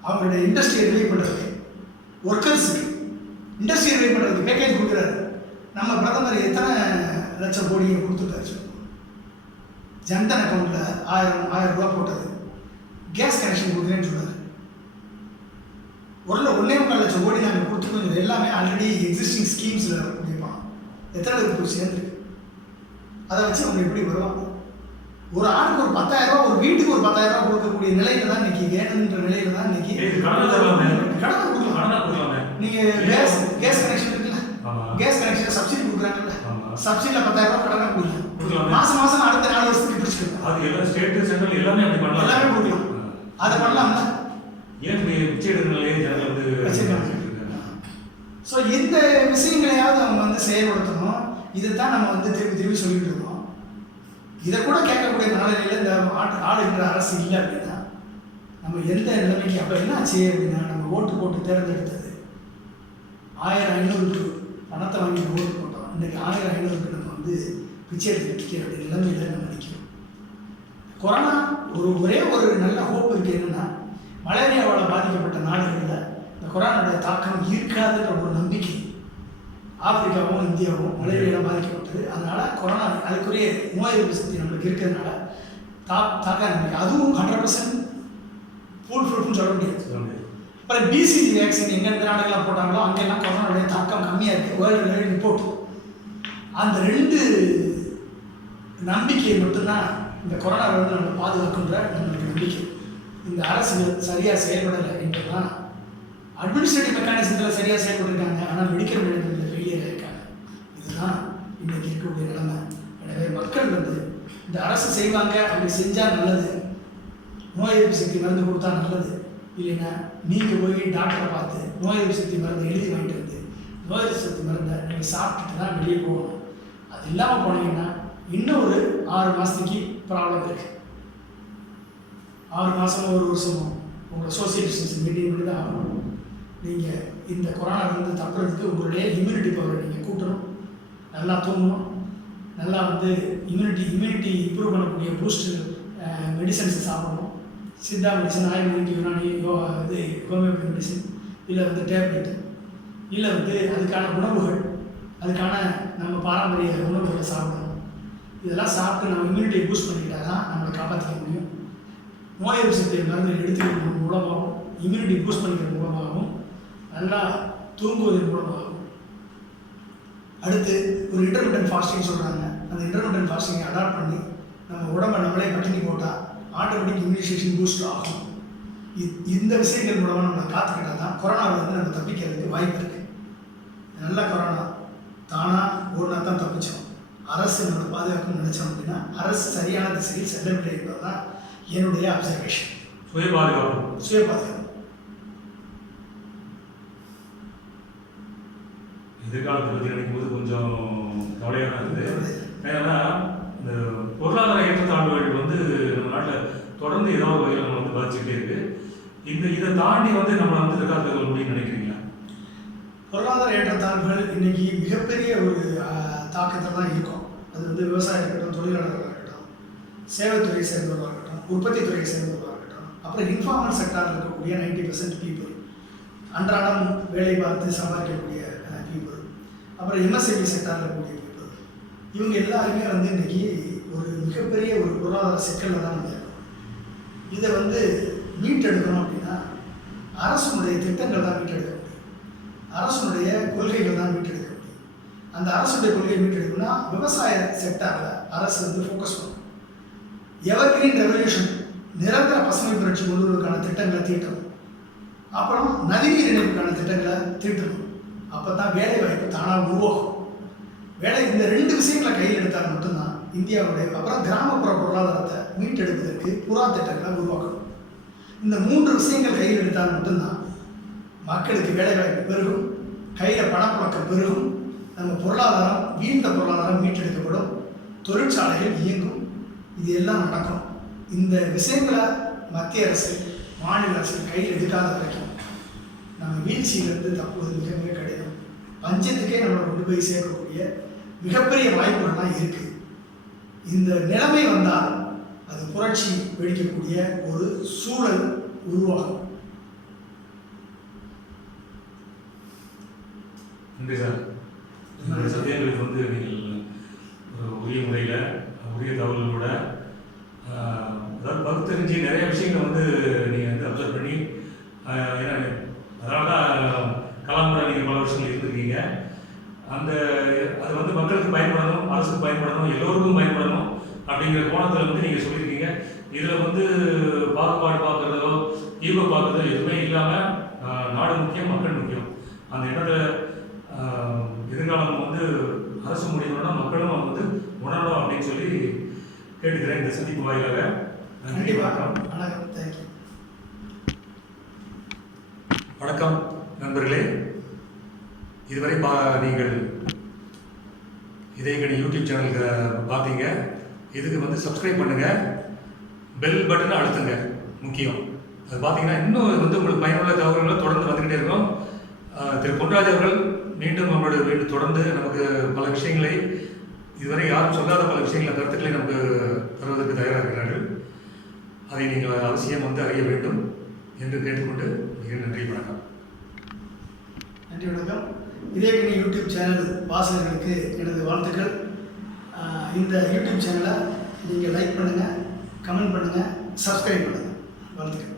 அவங்களுடைய இண்டஸ்ட்ரியை ரிவைவ் பண்ணுறதுக்கு, ஒர்க்கர்ஸுக்கு இண்டஸ்ட்ரியை ரிவைவ் பண்ணுறதுக்கு பேக்கேஜ் கொடுக்குறாரு. நம்ம பிரதமர் எத்தனை லட்சம் கோடியை கொடுத்துருக்காரு? ஜன்தன் அக்கௌண்ட்டில் 1000 ரூபா போட்டது. கேஸ் கனெக்ஷன் கொடுக்குறேன்னு சொன்னார். 1.25 லட்சம் கோடி நாங்கள் கொடுத்துருக்கோம். எல்லாமே ஆல்ரெடி எக்ஸிஸ்டிங் ஸ்கீம்ஸில் வரக்கூடிய பணம். எத்தனை பேருக்கு போய் சேர்ந்துருக்கு? அதை வச்சு அவங்க எப்படி வருவாங்க? ஒரு ஆளுக்கு ஒரு 10,000 ரூபா, ஒரு வீட்டுக்கு ஒரு 10,000 ரூபா கொடுக்கக்கூடிய நிலையில தான் இன்னைக்கு வேணுன்ற நிலையில தான் இன்னைக்கு கடனை கொடுக்கலாம். நீங்கள் கேஸ் கனெக்ஷன் இருக்குல்ல, கேஸ் கனெக்ஷன் சப்சிடி கொடுக்குறாங்கல்ல, சப்சிடியில் 10,000 ரூபா கடனை கொடுக்கலாம். மாதம் மாதம் அடுத்த 4 வருஷத்துக்கு பிடிச்சிக்கலாம். அது எல்லாம் ஸ்டேட் சென்ட்ரல் எல்லாமே அப்படி பண்ணலாம், எல்லாமே கொடுக்கலாம். அதை பண்ணலாம்ல. ஏன் நிச்சயநிலையே ஜனங்கள் வந்து வச்சிருக்காங்க. ஸோ இந்த விஷயங்களையாவது அவங்க வந்து செயல்படுத்தணும். இதை தான் நம்ம வந்து திருப்பி சொல்லிட்டு இருக்கோம். இதை கூட கேட்கக்கூடிய மனநிலையில் இந்த ஆளுகின்ற அரசு இல்லை அப்படின்னா நம்ம எந்த நிலைமைக்கு அப்போ என்ன ஆச்சு அப்படின்னா, நம்ம ஓட்டு போட்டு தேர்ந்தெடுத்தது 1000-500 பணத்தை வாங்கி ஓட்டு போட்டோம். இன்றைக்கி 1000-500 நம்ம வந்து பிச்சை எடுத்துக்கிற அப்படி நிலைமையில் நம்ம நிற்கிறோம். கொரோனா ஒரே ஒரு நல்ல ஹோப் இருக்குது. என்னென்னா, மலேரியாவால் பாதிக்கப்பட்ட நாடுகளில் இந்த கொரோனாவுடைய தாக்கம் இருக்காதுன்ற ஒரு நம்பிக்கை. ஆப்பிரிக்காவும் இந்தியாவும் மலேரியாவில் பாதிக்கப்பட்டது. அதனால் கொரோனா அதுக்குரிய நோய் எதிர்ப்பு சக்தி நம்மளுக்கு இருக்கிறதுனால தாக்க நம்பிக்கை. அதுவும் 100% ஃபுல்ஃபுல்னு சொல்ல முடியாது. அப்புறம் பிசிஜி வேக்சின் எங்கெந்த நாடுகளாக போட்டாங்களோ அங்கெல்லாம் கொரோனாவுடைய தாக்கம் கம்மியாக இருக்குது. World report. அந்த 2 நம்பிக்கை மட்டும்தான் இந்த கொரோனாவை வந்து நம்ம பாதுகாக்கின்ற நம்மளுக்கு நம்பிக்கை. இந்த அரசுகள் சரியாக செயல்படலை என்றுதான். அட்மினிஸ்ட்ரேட்டிவ் மெக்கானிசத்தில் சரியாக செயல்பட்டுருக்காங்க, ஆனால் மெடிக்கல் மேனேஜ்மெண்ட்டில் ஃபெயிலியராக இருக்காங்க. இதுதான் இன்றைக்கி இருக்கக்கூடிய நிலைமை. எனவே மக்கள் வந்து இந்த அரசு செய்வாங்க, அப்படி செஞ்சால் நல்லது, நோய் எதிர்ப்பு சக்தி மருந்து கொடுத்தா நல்லது, இல்லைன்னா நீங்கள் போய் டாக்டரை பார்த்து நோய் எதிர்ப்பு சக்தி மருந்து எழுதி வாங்கிட்டு வந்து நோய் எதிர்ப்பு சக்தி மருந்தை நீங்கள் சாப்பிட்டுட்டு தான் வெளியே போகணும். அது இல்லாமல் போனீங்கன்னா இன்னும் ஒரு 6 மாதத்துக்கு ப்ராப்ளம் இருக்குது. 6 மாதமோ 1 வருஷமோ உங்களை சோசியல் டிஸ்டன்ஸ் மெயின்டைன் பண்ணி தான் ஆகணும். நீங்கள் இந்த கொரோனாவிலேருந்து தப்புறதுக்கு உங்களுடைய இம்யூனிட்டி பவரை நீங்கள் கூட்டணும், நல்லா தூங்கணும், நல்லா வந்து இம்யூனிட்டி இம்ப்ரூவ் பண்ணக்கூடிய பூஸ்ட் மெடிசன்ஸ் சாப்பிடணும். Siddha medicine, ayurvedic, Unani, homeopathy medicine, இல்லை வந்து டேப்லெட்டு, இல்லை வந்து அதுக்கான உணவுகள், அதுக்கான நம்ம பாரம்பரிய உணவுகளை சாப்பிடணும். இதெல்லாம் சாப்பிட்டு நம்ம இம்யூனிட்டியை பூஸ்ட் பண்ணிக்கிட்டால் தான் நம்மளை காப்பாற்றிக்க முடியும். நோய் எதிர்ப்பு சக்தி மருந்து எடுத்துக்கிறது மூலமாகவும், இம்யூனிட்டி பூஸ்ட் பண்ணிக்கிறது மூலமாகவும், நல்லா தூங்குவதன் மூலமாகவும். அடுத்து ஒரு இன்டர்மிட்டன்ட் ஃபாஸ்டிங் சொல்கிறாங்க. அந்த இன்டர்மிட்டன்ட் ஃபாஸ்டிங்கை அடாப்ட் பண்ணி நம்ம உடம்பை நம்மளே பட்டினி போட்டால் ஆட்டோமேட்டிக் இம்யூனைசேஷன் பூஸ்ட் ஆகும். இந்த விஷயங்கள் மூலமாக நம்ம காத்துக்கிட்டால் தான் கொரோனாவிலேருந்து நம்ம தப்பிக்கிறதுக்கு வாய்ப்பு இருக்குது. நல்ல கொரோனா தானாக ஓடினா தான் தப்பிச்சோம். அரசு நம்மளை பாதுகாக்கணும்னு நினச்சோம் அப்படின்னா அரசு சரியான திசையில் செல்லவில்லை என்பது தான் என்னுடைய அப்சர்வேஷன். சுய பாதுகாப்பு எதிர்காலத்தை பற்றி நினைக்கும்போது கொஞ்சம் கவலையாக தான் இருக்குது. ஏன்னா இந்த பொருளாதார ஏற்றத்தாழ்வுகள் வந்து நம்ம நாட்டில் தொடர்ந்து ஏதோ ஒரு வகையில் நம்ம வந்து பாதிச்சுக்கிட்டே இருக்குது. இதை தாண்டி வந்து நம்மளை வந்து எதிர்காலத்தில் முடியும்னு நினைக்கிறீங்களா? பொருளாதார ஏற்றத்தாழ்வுகள் இன்னைக்கு மிகப்பெரிய ஒரு தாக்கத்தை தான் இருக்கும். அது வந்து விவசாயம் இருக்கட்டும், தொழிலாளர்களாக இருக்கட்டும், சேவைத்துறையை சேர்ந்தவர்களாக இருக்கட்டும், உற்பத்தி துறையை சேர்ந்தவர்களாக இருக்கட்டும், அப்புறம் இன்ஃபார்மல் செக்டாரில் இருக்கக்கூடிய 90% பீப்புள், அன்றாடம் வேலை பார்த்து சம்பாதிக்கக்கூடிய பீப்புள், அப்புறம் எம்எஸ்எம்இ செக்டாரில் இருக்கக்கூடிய பீப்புள், இவங்க எல்லாருமே வந்து இன்றைக்கி ஒரு மிகப்பெரிய ஒரு பொருளாதார சிக்கலில் தான் நம்ம இருக்கோம். இதை வந்து மீட்டெடுக்கணும் அப்படின்னா அரசுடைய திட்டங்கள் தான் மீட்டெடுக்க முடியும், அரசுடைய கொள்கைகள் தான் மீட்டெடுக்க முடியும். அந்த அரசுடைய கொள்கையை மீட்டெடுக்கணும்னா விவசாய செக்டாரில் அரசு வந்து ஃபோக்கஸ் பண்ணணும். எவர் கிரீன் ரெவல்யூஷன், நிரந்தர பசுமை புரட்சி கொண்டு வருவதற்கான திட்டங்களை தீட்டணும். அப்புறம் நதிநீர் இணைப்புக்கான திட்டங்களை தீட்டணும். அப்போ தான் வேலை வாய்ப்பு தானாக உருவாகும். இந்த 2 விஷயங்களை கையில் எடுத்தால் மட்டும்தான் இந்தியாவுடைய, அப்புறம் கிராமப்புற பொருளாதாரத்தை மீட்டெடுப்பதற்கு புறா திட்டங்களை உருவாக்கணும். இந்த 3 விஷயங்கள் கையில் எடுத்தால் மட்டும்தான் மக்களுக்கு வேலை வாய்ப்பு பெருகும், கையில் பணப்புழக்கம் பெருகும், நம்ம பொருளாதாரம், வீழ்ந்த பொருளாதாரம் மீட்டெடுக்கப்படும், தொழிற்சாலைகள் இயங்கும். இது எல்லாம் நடக்கும். இந்த விஷயங்களை மத்திய அரசு, மாநில அரசு கையில் எடுக்காத வரைக்கும் நம்ம வீழ்ச்சியிலிருந்து தப்புவது மிக மிக கடினம். பஞ்சத்துக்கே நம்மளை கொண்டு போய் சேர்க்கக்கூடிய மிகப்பெரிய வாய்ப்புகள்லாம் இருக்குது. இந்த நிலைமை வந்தால் அது புரட்சி வெடிக்கக்கூடிய ஒரு சூழல் உருவாகும். நன்றி சார். உங்களுடைய சந்தேகங்களுக்கு வந்து நீங்கள் உரிய முறையில் உரிய தகவல்களோட அதாவது பகுத்தறிஞ்சு நிறைய விஷயங்களை வந்து நீங்கள் வந்து அப்சர்வ் பண்ணி, ஏன்னா அதனால தான் கலாமுறை நீங்கள் பல வருஷங்கள் இருந்திருக்கீங்க. அந்த அது வந்து மக்களுக்கு பயன்படணும், அரசுக்கு பயன்படணும், எல்லோருக்கும் பயன்படணும் அப்படிங்கிற கோணத்தில் வந்து நீங்கள் சொல்லியிருக்கீங்க. இதில் வந்து பாகுபாடு பார்க்குறதோ ஈகோ பார்க்குறதோ எதுவுமே இல்லாமல் நாடு முக்கியம், மக்கள் முக்கியம். அந்த இடத்துல எதிர்காலம் வந்து அரசு முடியணும்னா மக்களும் வந்து உணரணும் அப்படின்னு சொல்லி கேட்டுக்கிறேன் இந்த சந்திப்பு வாயிலாக. நன்றி, வணக்கம். வணக்கம் நண்பர்களே. இதுவரை நீங்கள் இதயக்கணி யூடியூப் சேனலுக்கு பார்த்தீங்க. இதுக்கு வந்து சப்ஸ்கிரைப் பண்ணுங்கள், பெல் பட்டனை அழுத்துங்க, முக்கியம். அது பார்த்தீங்கன்னா இன்னும் வந்து உங்களுக்கு பயனுள்ள தகவல்களை தொடர்ந்து வந்துக்கிட்டே இருக்கும். திரு பொன்ராஜ் அவர்கள் மீண்டும் நம்மளுடைய வீடு தொடர்ந்து நமக்கு பல விஷயங்களை, இதுவரை யாரும் சொல்லாத பல விஷயங்களை, கருத்துக்களை நமக்கு தருவதற்கு தயாராக இருக்கிறார்கள். அதை நீங்கள் அவசியம் வந்து அறிய வேண்டும் என்று கேட்டுக்கொண்டு மிக நன்றி, வணக்கம். நன்றி, வணக்கம். இதயக்கணி யூடியூப் சேனல் வாசகர்களுக்கு எனது வாழ்த்துக்கள். இந்த யூடியூப் சேனலை நீங்கள் லைக் பண்ணுங்கள், கமெண்ட் பண்ணுங்கள், சப்ஸ்கிரைப் பண்ணுங்கள். வாழ்த்துக்கள்.